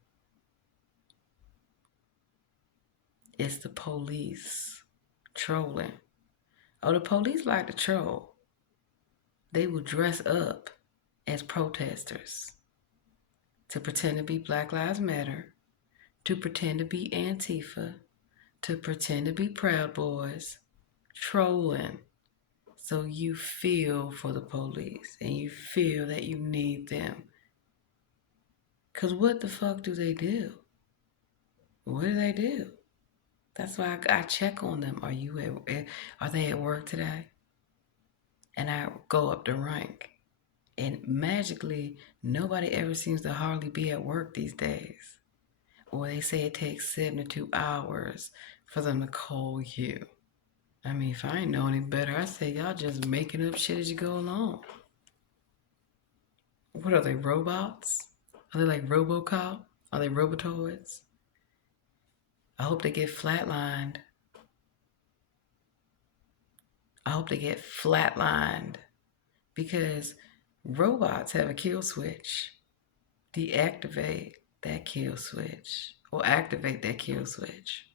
It's the police trolling. Oh, the police like to troll. They will dress up as protesters to pretend to be Black Lives Matter, to pretend to be Antifa, to pretend to be Proud Boys, trolling. So you feel for the police and you feel that you need them. Because what the fuck do they do? What do they do? That's why I check on them. Are they at work today? And I go up the rank. And magically, nobody ever seems to hardly be at work these days. Or they say it takes 72 hours for them to call you. I mean, if I ain't know any better, I say y'all just making up shit as you go along. What are they, robots? Are they like RoboCop? Are they Robotoids? I hope they get flatlined. I hope they get flatlined because robots have a kill switch. Deactivate that kill switch or activate that kill switch.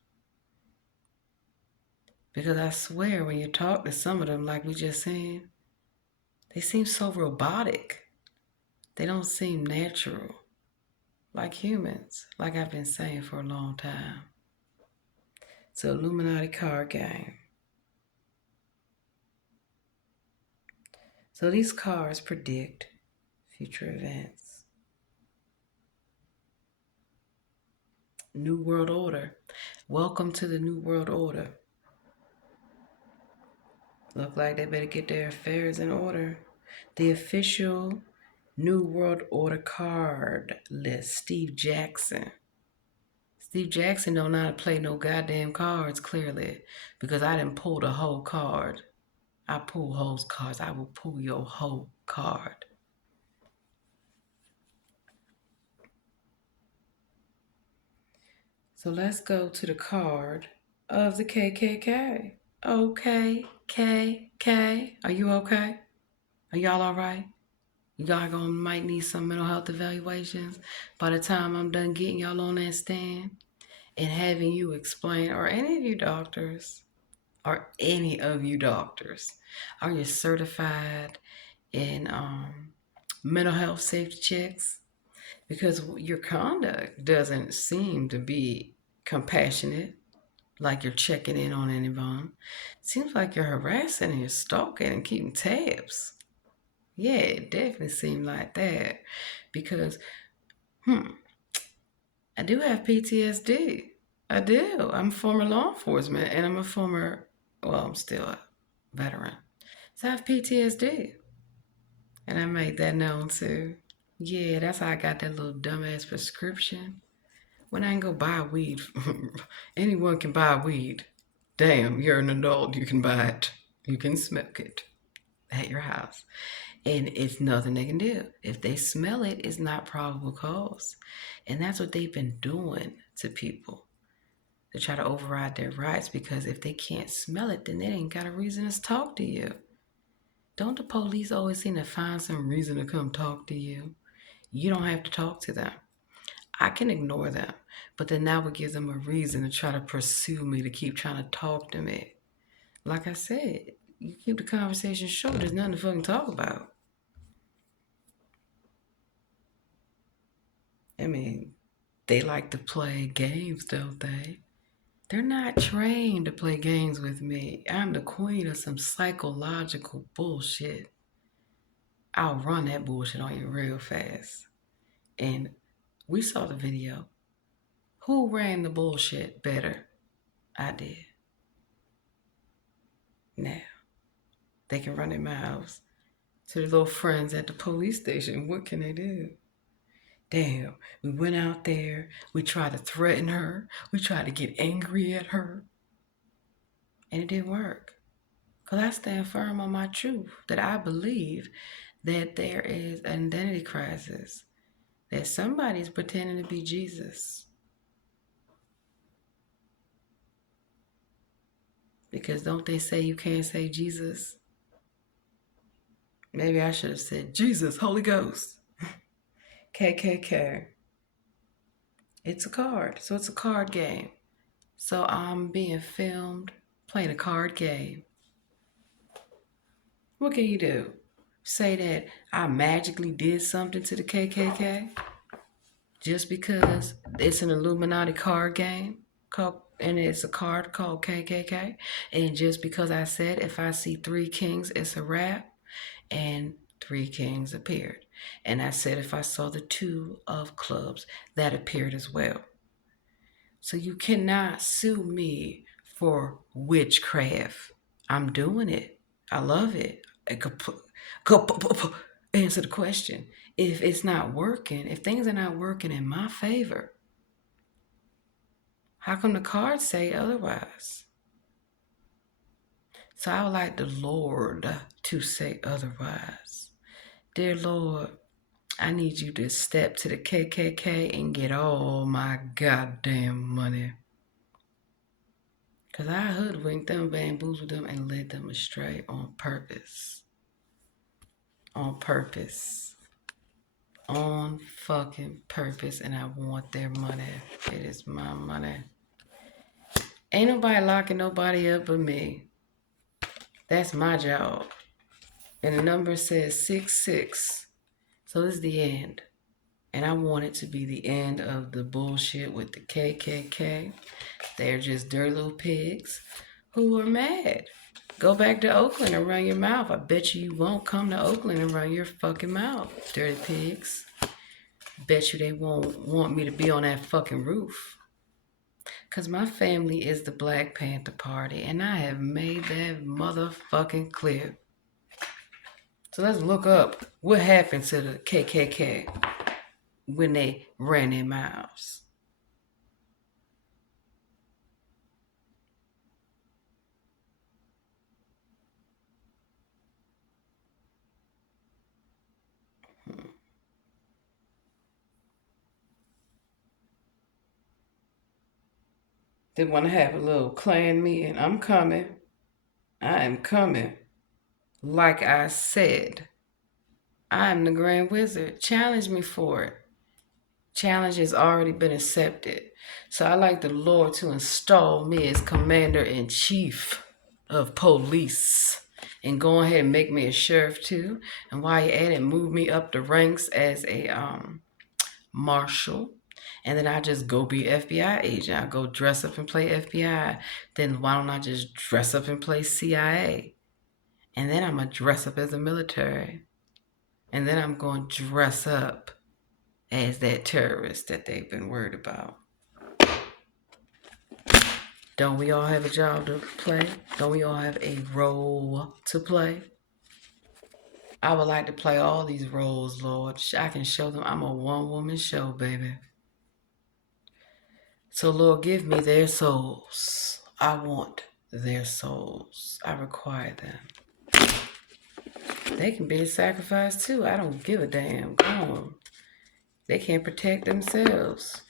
Because I swear when you talk to some of them, like we just seen, they seem so robotic. They don't seem natural, like humans, like I've been saying for a long time. It's an Illuminati card game. So these cards predict future events. New World Order. Welcome to the New World Order. Look like they better get their affairs in order. The official New World Order card list, Steve Jackson. Steve Jackson don't know how to play no goddamn cards, clearly, because I didn't pull the whole card. I pull whole cards. I will pull your whole card. So let's go to the card of the KKK. Okay, KK. Are you okay? Are y'all all right? Y'all might need some mental health evaluations by the time I'm done getting y'all on that stand and having you explain, or any of you doctors, are you certified in mental health safety checks? Because your conduct doesn't seem to be compassionate, like you're checking in on anyone. It seems like you're harassing and you're stalking and keeping tabs. Yeah, it definitely seemed like that. Because, I do have PTSD. I do. I'm a former law enforcement and I'm still a veteran. So I have PTSD. And I made that known too. Yeah, that's how I got that little dumbass prescription. When I can go buy weed, anyone can buy weed. Damn, you're an adult, you can buy it. You can smoke it at your house. And it's nothing they can do. If they smell it, it's not probable cause. And that's what they've been doing to people. They try to override their rights because if they can't smell it, then they ain't got a reason to talk to you. Don't the police always seem to find some reason to come talk to you? You don't have to talk to them. I can ignore them, but then that would give them a reason to try to pursue me, to keep trying to talk to me. Like I said, you keep the conversation short, there's nothing to fucking talk about. I mean, they like to play games, don't they? They're not trained to play games with me. I'm the queen of some psychological bullshit. I'll run that bullshit on you real fast. And we saw the video. Who ran the bullshit better? I did. Now, they can run their mouths to their little friends at the police station. What can they do? Damn, we went out there. We tried to threaten her. We tried to get angry at her. And it didn't work. Because I stand firm on my truth that I believe that there is an identity crisis, that somebody's pretending to be Jesus. Because don't they say you can't say Jesus? Maybe I should have said Jesus, Holy Ghost, KKK. It's a card. So it's a card game. So I'm being filmed playing a card game. What can you do? Say that I magically did something to the KKK just because it's an Illuminati card game and it's a card called KKK, and just because I said if I see three kings it's a wrap, and three kings appeared, and I said if I saw the two of clubs that appeared as well. So you cannot sue me for witchcraft. I'm doing it. I love it. Answer the question. If it's not working, if things are not working in my favor, how come the cards say otherwise? So I would like the Lord to say otherwise. Dear Lord, I need you to step to the KKK and get all my goddamn money. Because I hoodwinked them, bamboozled them, and led them astray on purpose. On purpose. On fucking purpose. And I want their money. It is my money. Ain't nobody locking nobody up but me. That's my job. And the number says 66. So it's the end. And I want it to be the end of the bullshit with the KKK. They're just dirty little pigs who are mad. Go back to Oakland and run your mouth. I bet you won't come to Oakland and run your fucking mouth, dirty pigs. Bet you they won't want me to be on that fucking roof. Because my family is the Black Panther Party, and I have made that motherfucking clear. So let's look up what happened to the KKK when they ran their mouths. They want to have a little clan meeting. I'm coming. I am coming. Like I said, I'm the Grand Wizard. Challenge me for it. Challenge has already been accepted. So I like the Lord to install me as Commander-in-Chief of Police. And go ahead and make me a sheriff too. And while you're at it, move me up the ranks as a marshal. And then I just go be FBI agent. I go dress up and play FBI. Then why don't I just dress up and play CIA? And then I'm going to dress up as a military. And then I'm going to dress up as that terrorist that they've been worried about. Don't we all have a job to play? Don't we all have a role to play? I would like to play all these roles, Lord. I can show them I'm a one-woman show, baby. So, Lord, give me their souls. I want their souls. I require them. They can be a sacrifice, too. I don't give a damn. Go on. They can't protect themselves.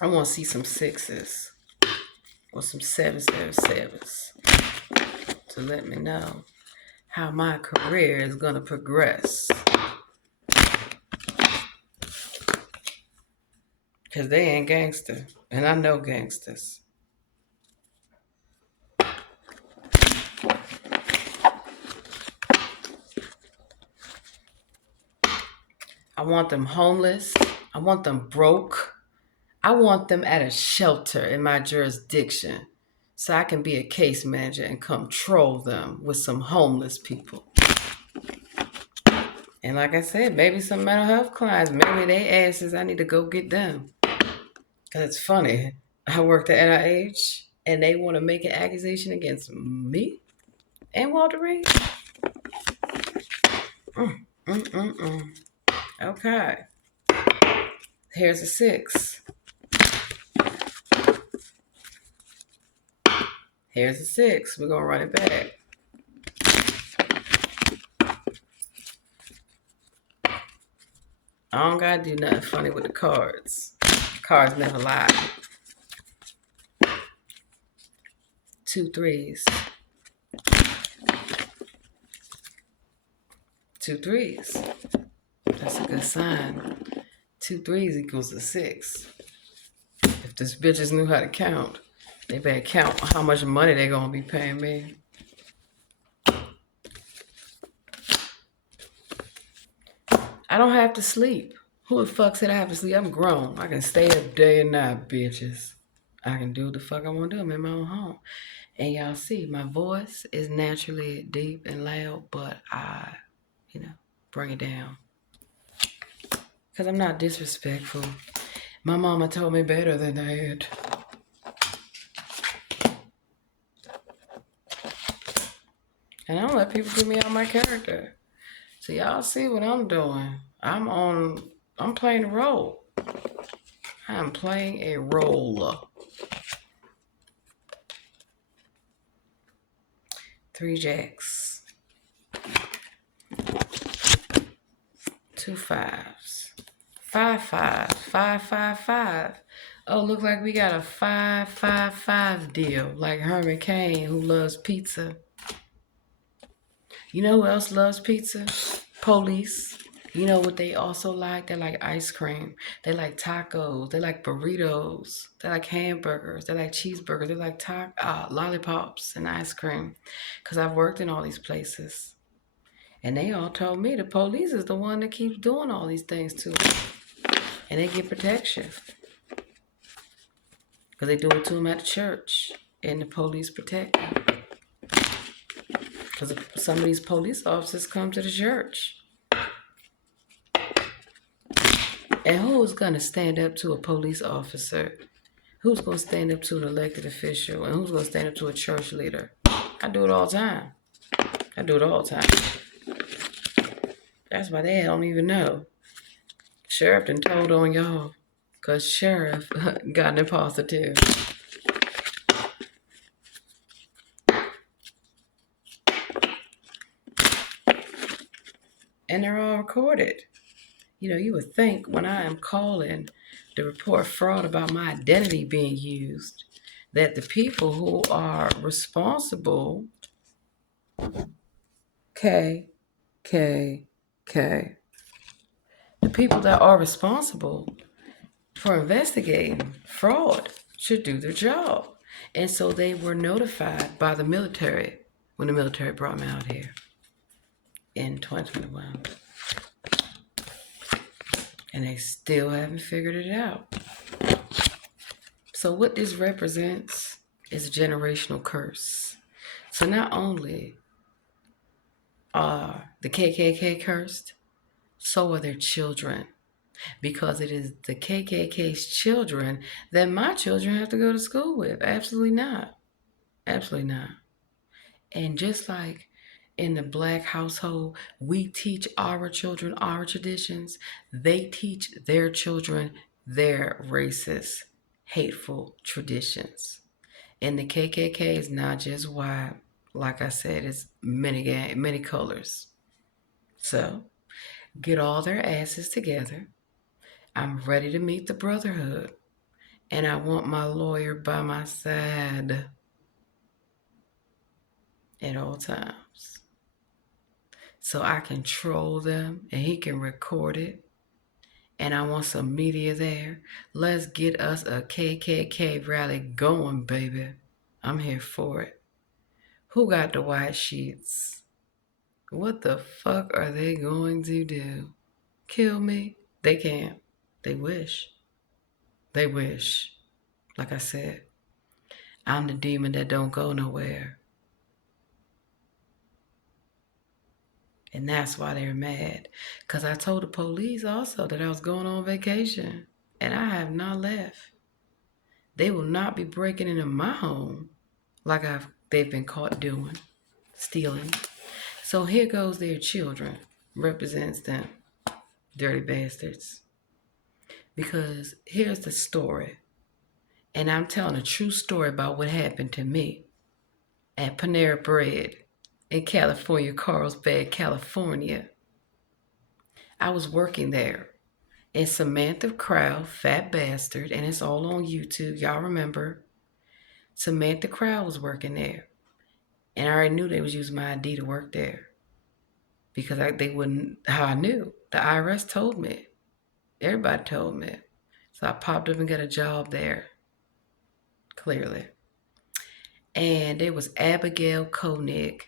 I want to see some sixes or some 777s to let me know how my career is going to progress. Because they ain't gangster. And I know gangsters. I want them homeless. I want them broke. I want them at a shelter in my jurisdiction so I can be a case manager and control them with some homeless people. And like I said, maybe some mental health clients, maybe they asses, I need to go get them. Because it's funny. I worked at NIH and they want to make an accusation against me and Walter Reed. Okay. Here's a 6. Here's a 6. We're going to run it back. I don't got to do nothing funny with the cards. Cards never lie. 2 3s. 2 3s. That's a good sign. 2 3s equals a 6. If this bitches knew how to count, they better count how much money they're going to be paying me. I don't have to sleep. Who the fuck said I have to sleep? I'm grown. I can stay up day and night, bitches. I can do what the fuck I want to do. I'm in my own home. And y'all see, my voice is naturally deep and loud, but I, bring it down. Because I'm not disrespectful. My mama told me better than that. And I don't let people get me out my character. So y'all see what I'm doing. I'm playing a role. I'm playing a role. 3 jacks. 2 5s. 5 5. 5 5 5. Oh, look like we got a 5 5 5 deal. Like Herman Cain, who loves pizza. You know who else loves pizza? Police. You know what they also like? They like ice cream. They like tacos. They like burritos. They like hamburgers. They like cheeseburgers. They like lollipops and ice cream. Because I've worked in all these places. And they all told me the police is the one that keeps doing all these things to them. And they get protection. Because they do it to them at the church. And the police protect them. Because some of these police officers come to the church. And who's going to stand up to a police officer? Who's going to stand up to an elected official? And who's going to stand up to a church leader? I do it all the time. I do it all the time. That's why they don't even know. Sheriff done told on y'all. Because Sheriff got an imposter too. And they're all recorded. You would think when I am calling to report fraud about my identity being used, that the people who are responsible, the people that are responsible for investigating fraud should do their job. And so they were notified by the military when the military brought me out here in 2021. And they still haven't figured it out. So what this represents is a generational curse. So not only are the KKK cursed, so are their children. Because it is the KKK's children that my children have to go to school with. Absolutely not. Absolutely not. And just like in the Black household, we teach our children our traditions. They teach their children their racist, hateful traditions. And the KKK is not just white. Like I said, it's many colors. So get all their asses together. I'm ready to meet the brotherhood. And I want my lawyer by my side at all times. So I can troll them and he can record it. And I want some media there. Let's get us a KKK rally going, baby. I'm here for it. Who got the white sheets? What the fuck are they going to do? Kill me? They can't. They wish. They wish. Like I said, I'm the demon that don't go nowhere. And that's why they're mad. Because I told the police also that I was going on vacation. And I have not left. They will not be breaking into my home like they've been caught doing. Stealing. So here goes their children. Represents them. Dirty bastards. Because here's the story. And I'm telling a true story about what happened to me. at Panera Bread in California, Carlsbad, California. I was working there. And Samantha Crowd, fat bastard, and it's all on YouTube. Y'all remember? Samantha Crowd was working there. And I already knew they was using my ID to work there. Because they wouldn't, how I knew. The IRS told me. Everybody told me. So I popped up and got a job there, clearly. And there was Abigail Koenig.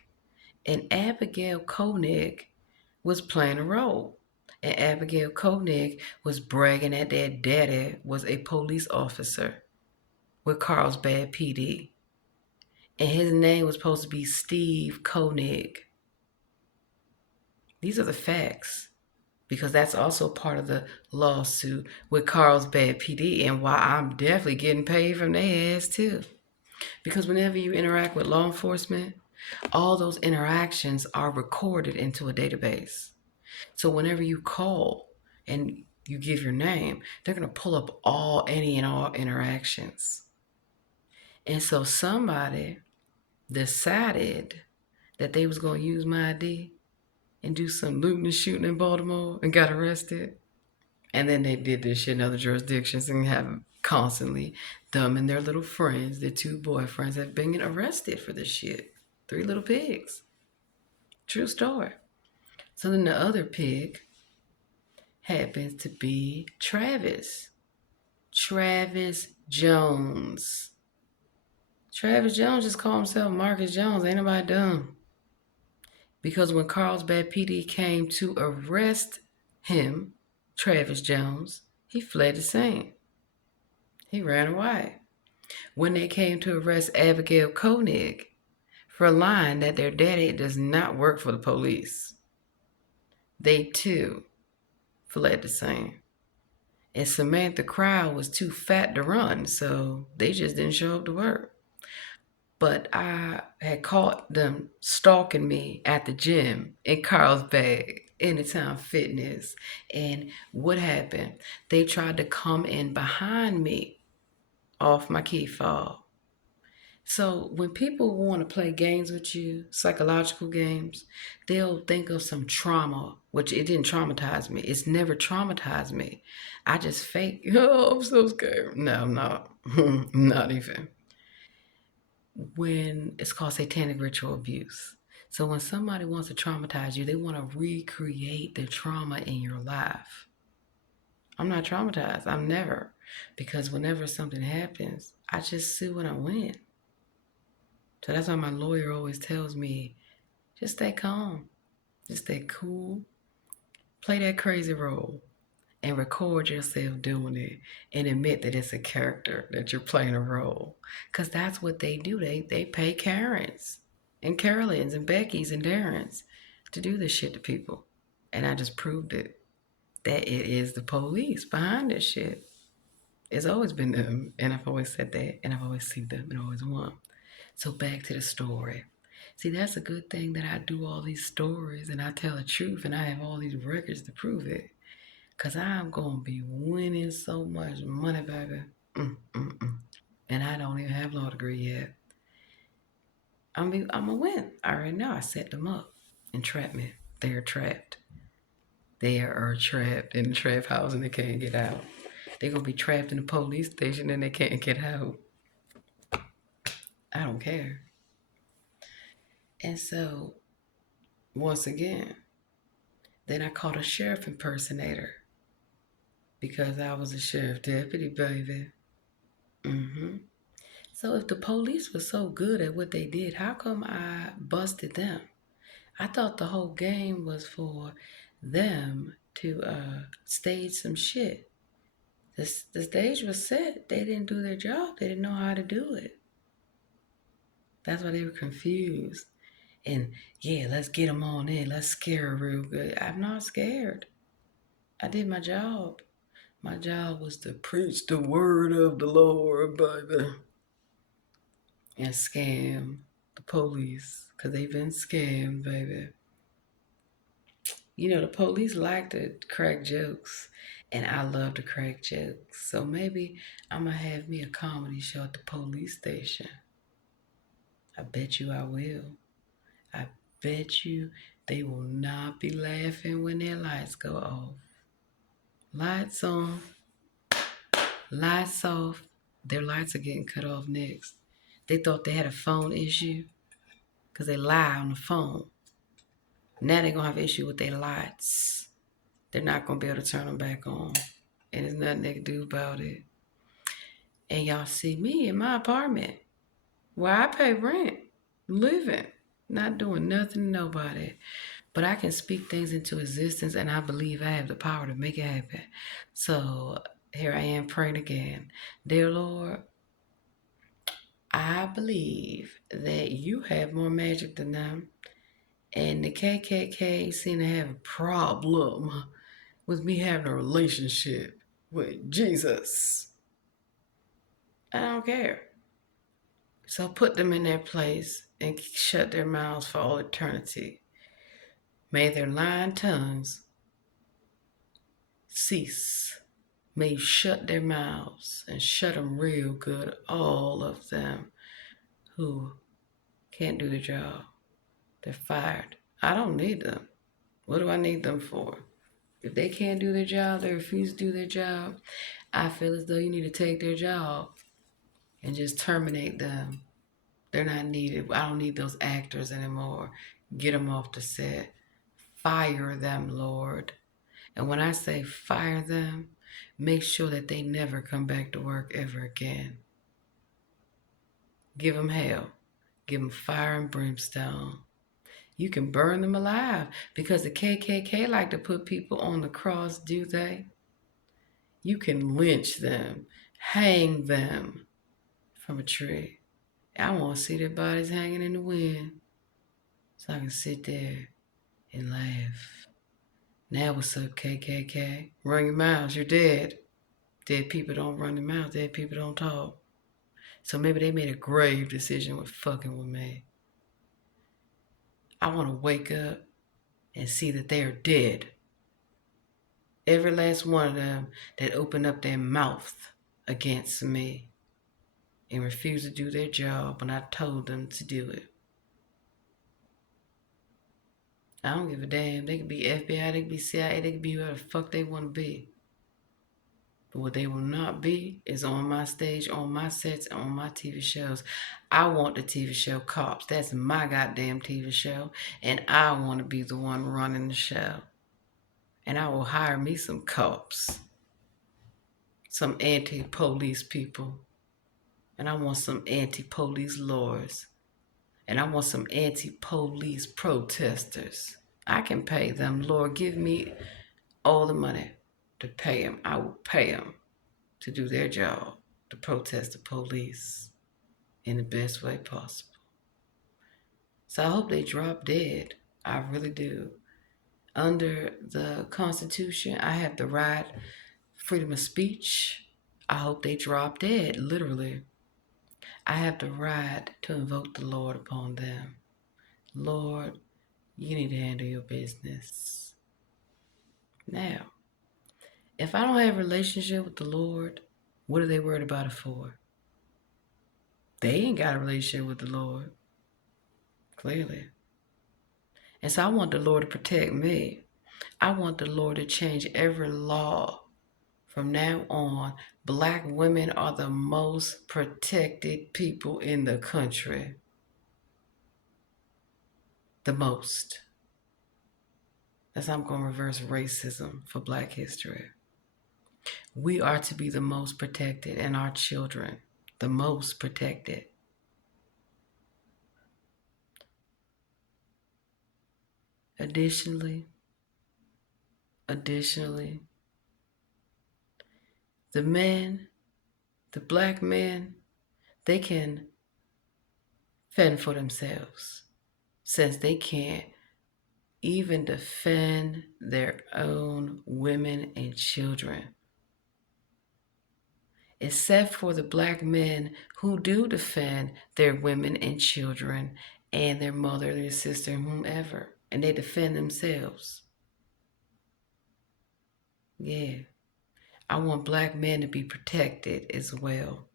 And Abigail Koenig was playing a role. And Abigail Koenig was bragging that their daddy was a police officer with Carlsbad PD. And his name was supposed to be Steve Koenig. These are the facts. Because that's also part of the lawsuit with Carlsbad PD and why I'm definitely getting paid from their ass too. Because whenever you interact with law enforcement, all those interactions are recorded into a database. So whenever you call and you give your name, they're going to pull up any and all interactions. And so somebody decided that they was going to use my ID and do some looting and shooting in Baltimore and got arrested. And then they did this shit in other jurisdictions and have constantly, them and their little friends, their two boyfriends, have been arrested for this shit. 3 little pigs. True story. So then the other pig happens to be Travis. Travis Jones. Travis Jones just called himself Marcus Jones. Ain't nobody dumb. Because when Carlsbad PD came to arrest him, Travis Jones, he fled the scene. He ran away. When they came to arrest Abigail Koenig for lying that their daddy does not work for the police, they too fled the scene. And Samantha Crowd was too fat to run, so they just didn't show up to work. But I had caught them stalking me at the gym in Carlsbad, Anytime Fitness. And what happened? They tried to come in behind me off my key fob. So when people want to play games with you, psychological games, they'll think of some trauma, which it didn't traumatize me. It's never traumatized me. I just fake, oh, I'm so scared. No, I'm not. Not even. When it's called satanic ritual abuse. So when somebody wants to traumatize you, they want to recreate the trauma in your life. I'm not traumatized. I'm never. Because whenever something happens, I just sue and I win. So that's why my lawyer always tells me, just stay calm, just stay cool, play that crazy role, and record yourself doing it and admit that it's a character, that you're playing a role. Because that's what they do. They pay Karens and Carolines and Beckys and Darrens to do this shit to people. And I just proved it, that it is the police behind this shit. It's always been them, and I've always said that, and I've always seen them and always won. So back to the story. See, that's a good thing that I do all these stories and I tell the truth and I have all these records to prove it. Because I'm going to be winning so much money, baby. And I don't even have law degree yet. I'm going to win. I already know. I set them up. Entrapment. They're trapped. They are trapped in the trap house and they can't get out. They're going to be trapped in the police station and they can't get out. I don't care. And so, once again, then I caught a sheriff impersonator because I was a sheriff deputy, baby. So if the police were so good at what they did, how come I busted them? I thought the whole game was for them to stage some shit. The stage was set. They didn't do their job. They didn't know how to do it. That's why they were confused. And yeah, let's get them on in. Let's scare her real good. I'm not scared. I did my job. My job was to preach the word of the Lord, baby. And scam the police. Because they've been scammed, baby. You know, the police like to crack jokes. And I love to crack jokes. So maybe I'm going to have me a comedy show at the police station. I bet you I will. I bet you they will not be laughing when their lights go off. Lights on, lights off. Their lights are getting cut off next. They thought they had a phone issue because they lie on the phone. Now they're going to have an issue with their lights. They're not going to be able to turn them back on. And there's nothing they can do about it. And y'all see me in my apartment where I pay rent, living, not doing nothing to nobody. But I can speak things into existence, and I believe I have the power to make it happen. So here I am praying again. Dear Lord, I believe that you have more magic than them. And the KKK seem to have a problem with me having a relationship with Jesus. I don't care. So put them in their place and shut their mouths for all eternity. May their lying tongues cease. May you shut their mouths and shut them real good, all of them who can't do their job. They're fired. I don't need them. What do I need them for? If they can't do their job, they refuse to do their job, I feel as though you need to take their job and just terminate them. They're not needed. I don't need those actors anymore. Get them off the set. Fire them, Lord. And when I say fire them, make sure that they never come back to work ever again. Give them hell. Give them fire and brimstone. You can burn them alive because the KKK like to put people on the cross, do they? You can lynch them, hang them from a tree. I want to see their bodies hanging in the wind so I can sit there and laugh. Now what's up, KKK? Run your mouths, you're dead. Dead people don't run their mouth, dead people don't talk. So maybe they made a grave decision with fucking with me. I want to wake up and see that they are dead. Every last one of them that opened up their mouth against me and refused to do their job when I told them to do it. I don't give a damn. They could be FBI, they could be CIA, they could be whoever the fuck they want to be. But what they will not be is on my stage, on my sets, on my TV shows. I want the TV show Cops. That's my goddamn TV show. And I want to be the one running the show. And I will hire me some cops. Some anti-police people. And I want some anti-police lawyers. And I want some anti-police protesters. I can pay them. Lord, give me all the money to pay them. I will pay them to do their job, to protest the police in the best way possible. So I hope they drop dead. I really do. Under the Constitution, I have the right, freedom of speech. I hope they drop dead, literally. I have the right to invoke the Lord upon them. Lord, you need to handle your business. Now, if I don't have a relationship with the Lord, what are they worried about it for? They ain't got a relationship with the Lord, clearly. And so I want the Lord to protect me. I want the Lord to change every law. From now on, black women are the most protected people in the country. The most. That's how I'm going to reverse racism for Black history. We are to be the most protected, and our children, the most protected. Additionally, the men, the black men, they can fend for themselves since they can't even defend their own women and children. Except for the black men who do defend their women and children and their mother, their sister, and whomever. And they defend themselves. Yeah. I want black men to be protected as well.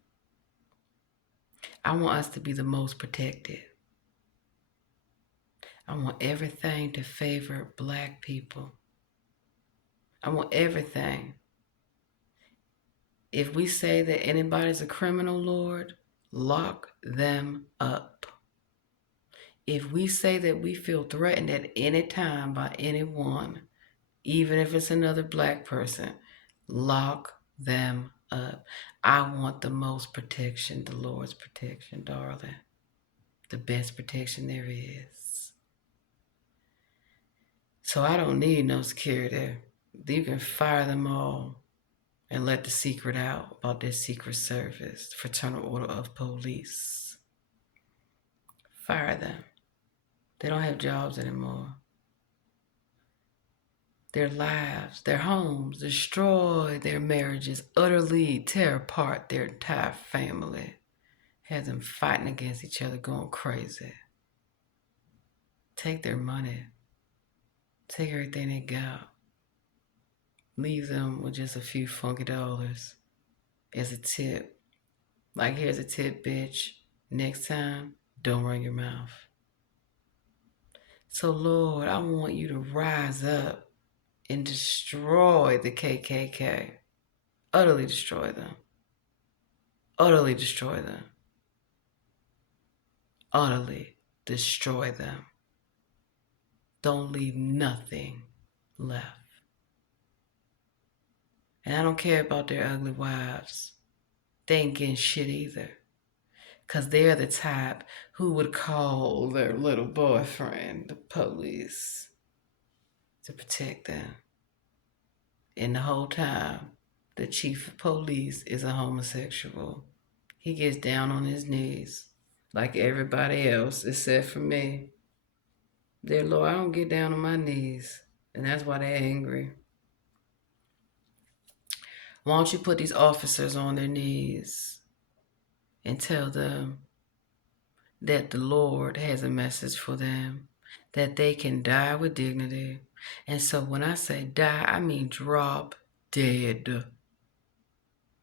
I want us to be the most protected. I want everything to favor black people. I want everything. If we say that anybody's a criminal, Lord, lock them up. If we say that we feel threatened at any time by anyone, even if it's another black person, lock them up. I want the most protection, the Lord's protection, darling. The best protection there is. So I don't need no security. You can fire them all and let the secret out about their Secret Service, Fraternal Order of Police. Fire them. They don't have jobs anymore. Their lives, their homes, destroy their marriages, utterly tear apart their entire family. Have them fighting against each other, going crazy. Take their money. Take everything they got. Leave them with just a few funky dollars as a tip. Like, here's a tip, bitch. Next time, don't run your mouth. So, Lord, I want you to rise up and destroy the KKK. Utterly destroy them. Utterly destroy them. Utterly destroy them. Don't leave nothing left. And I don't care about their ugly wives. They ain't getting shit either. Because they're the type who would call their little boyfriend the police to protect them. And the whole time, the chief of police is a homosexual. He gets down on his knees like everybody else except for me. Dear Lord, I don't get down on my knees. And that's why they're angry. Why don't you put these officers on their knees and tell them that the Lord has a message for them, that they can die with dignity. And so when I say die, I mean drop dead.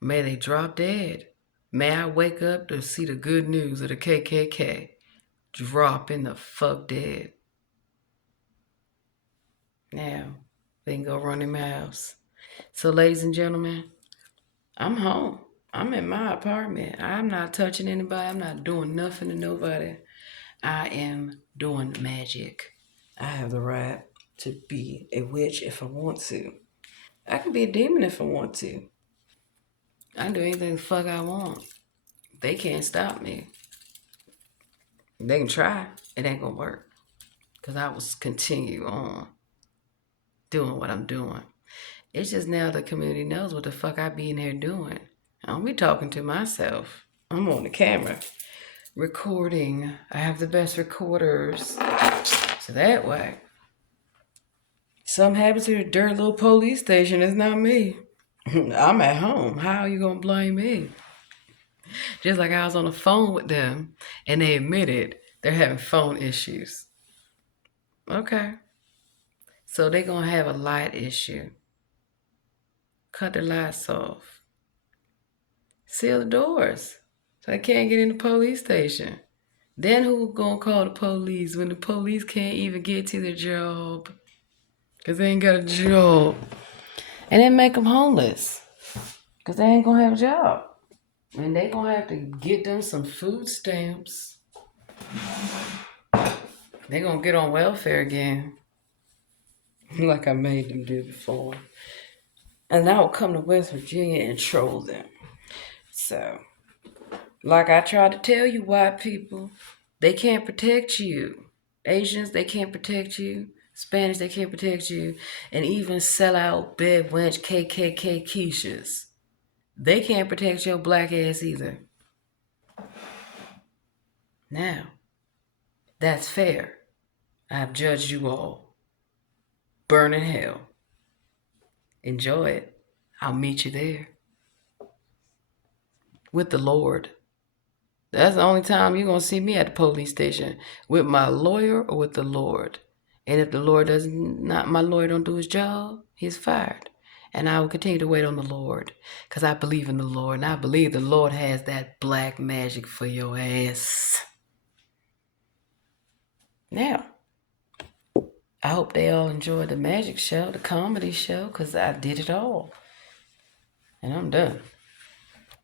May they drop dead. May I wake up to see the good news of the KKK dropping the fuck dead. Now, they can go run their mouths. So, ladies and gentlemen, I'm home. I'm in my apartment. I'm not touching anybody. I'm not doing nothing to nobody. I am doing magic. I have the right to be a witch if I want to. I can be a demon if I want to. I can do anything the fuck I want. They can't stop me. They can try. It ain't gonna work. Because I will continue on doing what I'm doing. It's just now the community knows what the fuck I be in here doing. I don't be talking to myself. I'm on the camera recording. I have the best recorders. So that way, something happens to the dirty little police station, it's not me. I'm at home. How are you gonna blame me? Just like I was on the phone with them and they admitted they're having phone issues. Okay. So they're gonna have a light issue. Cut the lights off. Seal the doors so they can't get in the police station. Then who gonna call the police when the police can't even get to their job? Because they ain't got a job. And then make them homeless. Because they ain't gonna have a job. And they gonna have to get them some food stamps. They gonna get on welfare again. Like I made them do before. And I will come to West Virginia and troll them. So, like I tried to tell you, white people, they can't protect you. Asians, they can't protect you. Spanish, they can't protect you. And even sell out bed wench KKK Keishas. They can't protect your black ass either. Now, that's fair. I have judged you all. Burn in hell. Enjoy it. I'll meet you there. With the Lord. That's the only time you're going to see me at the police station. With my lawyer or with the Lord. And if the Lord my lawyer don't do his job, he's fired. And I will continue to wait on the Lord. Because I believe in the Lord. And I believe the Lord has that black magic for your ass. Now, I hope they all enjoyed the magic show, the comedy show, because I did it all. And I'm done.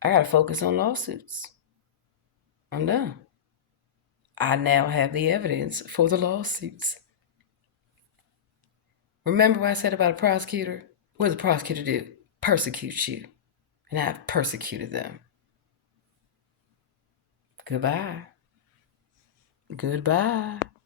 I got to focus on lawsuits. I'm done. I now have the evidence for the lawsuits. Remember what I said about a prosecutor? What does a prosecutor do? Persecute you. And I've persecuted them. Goodbye. Goodbye.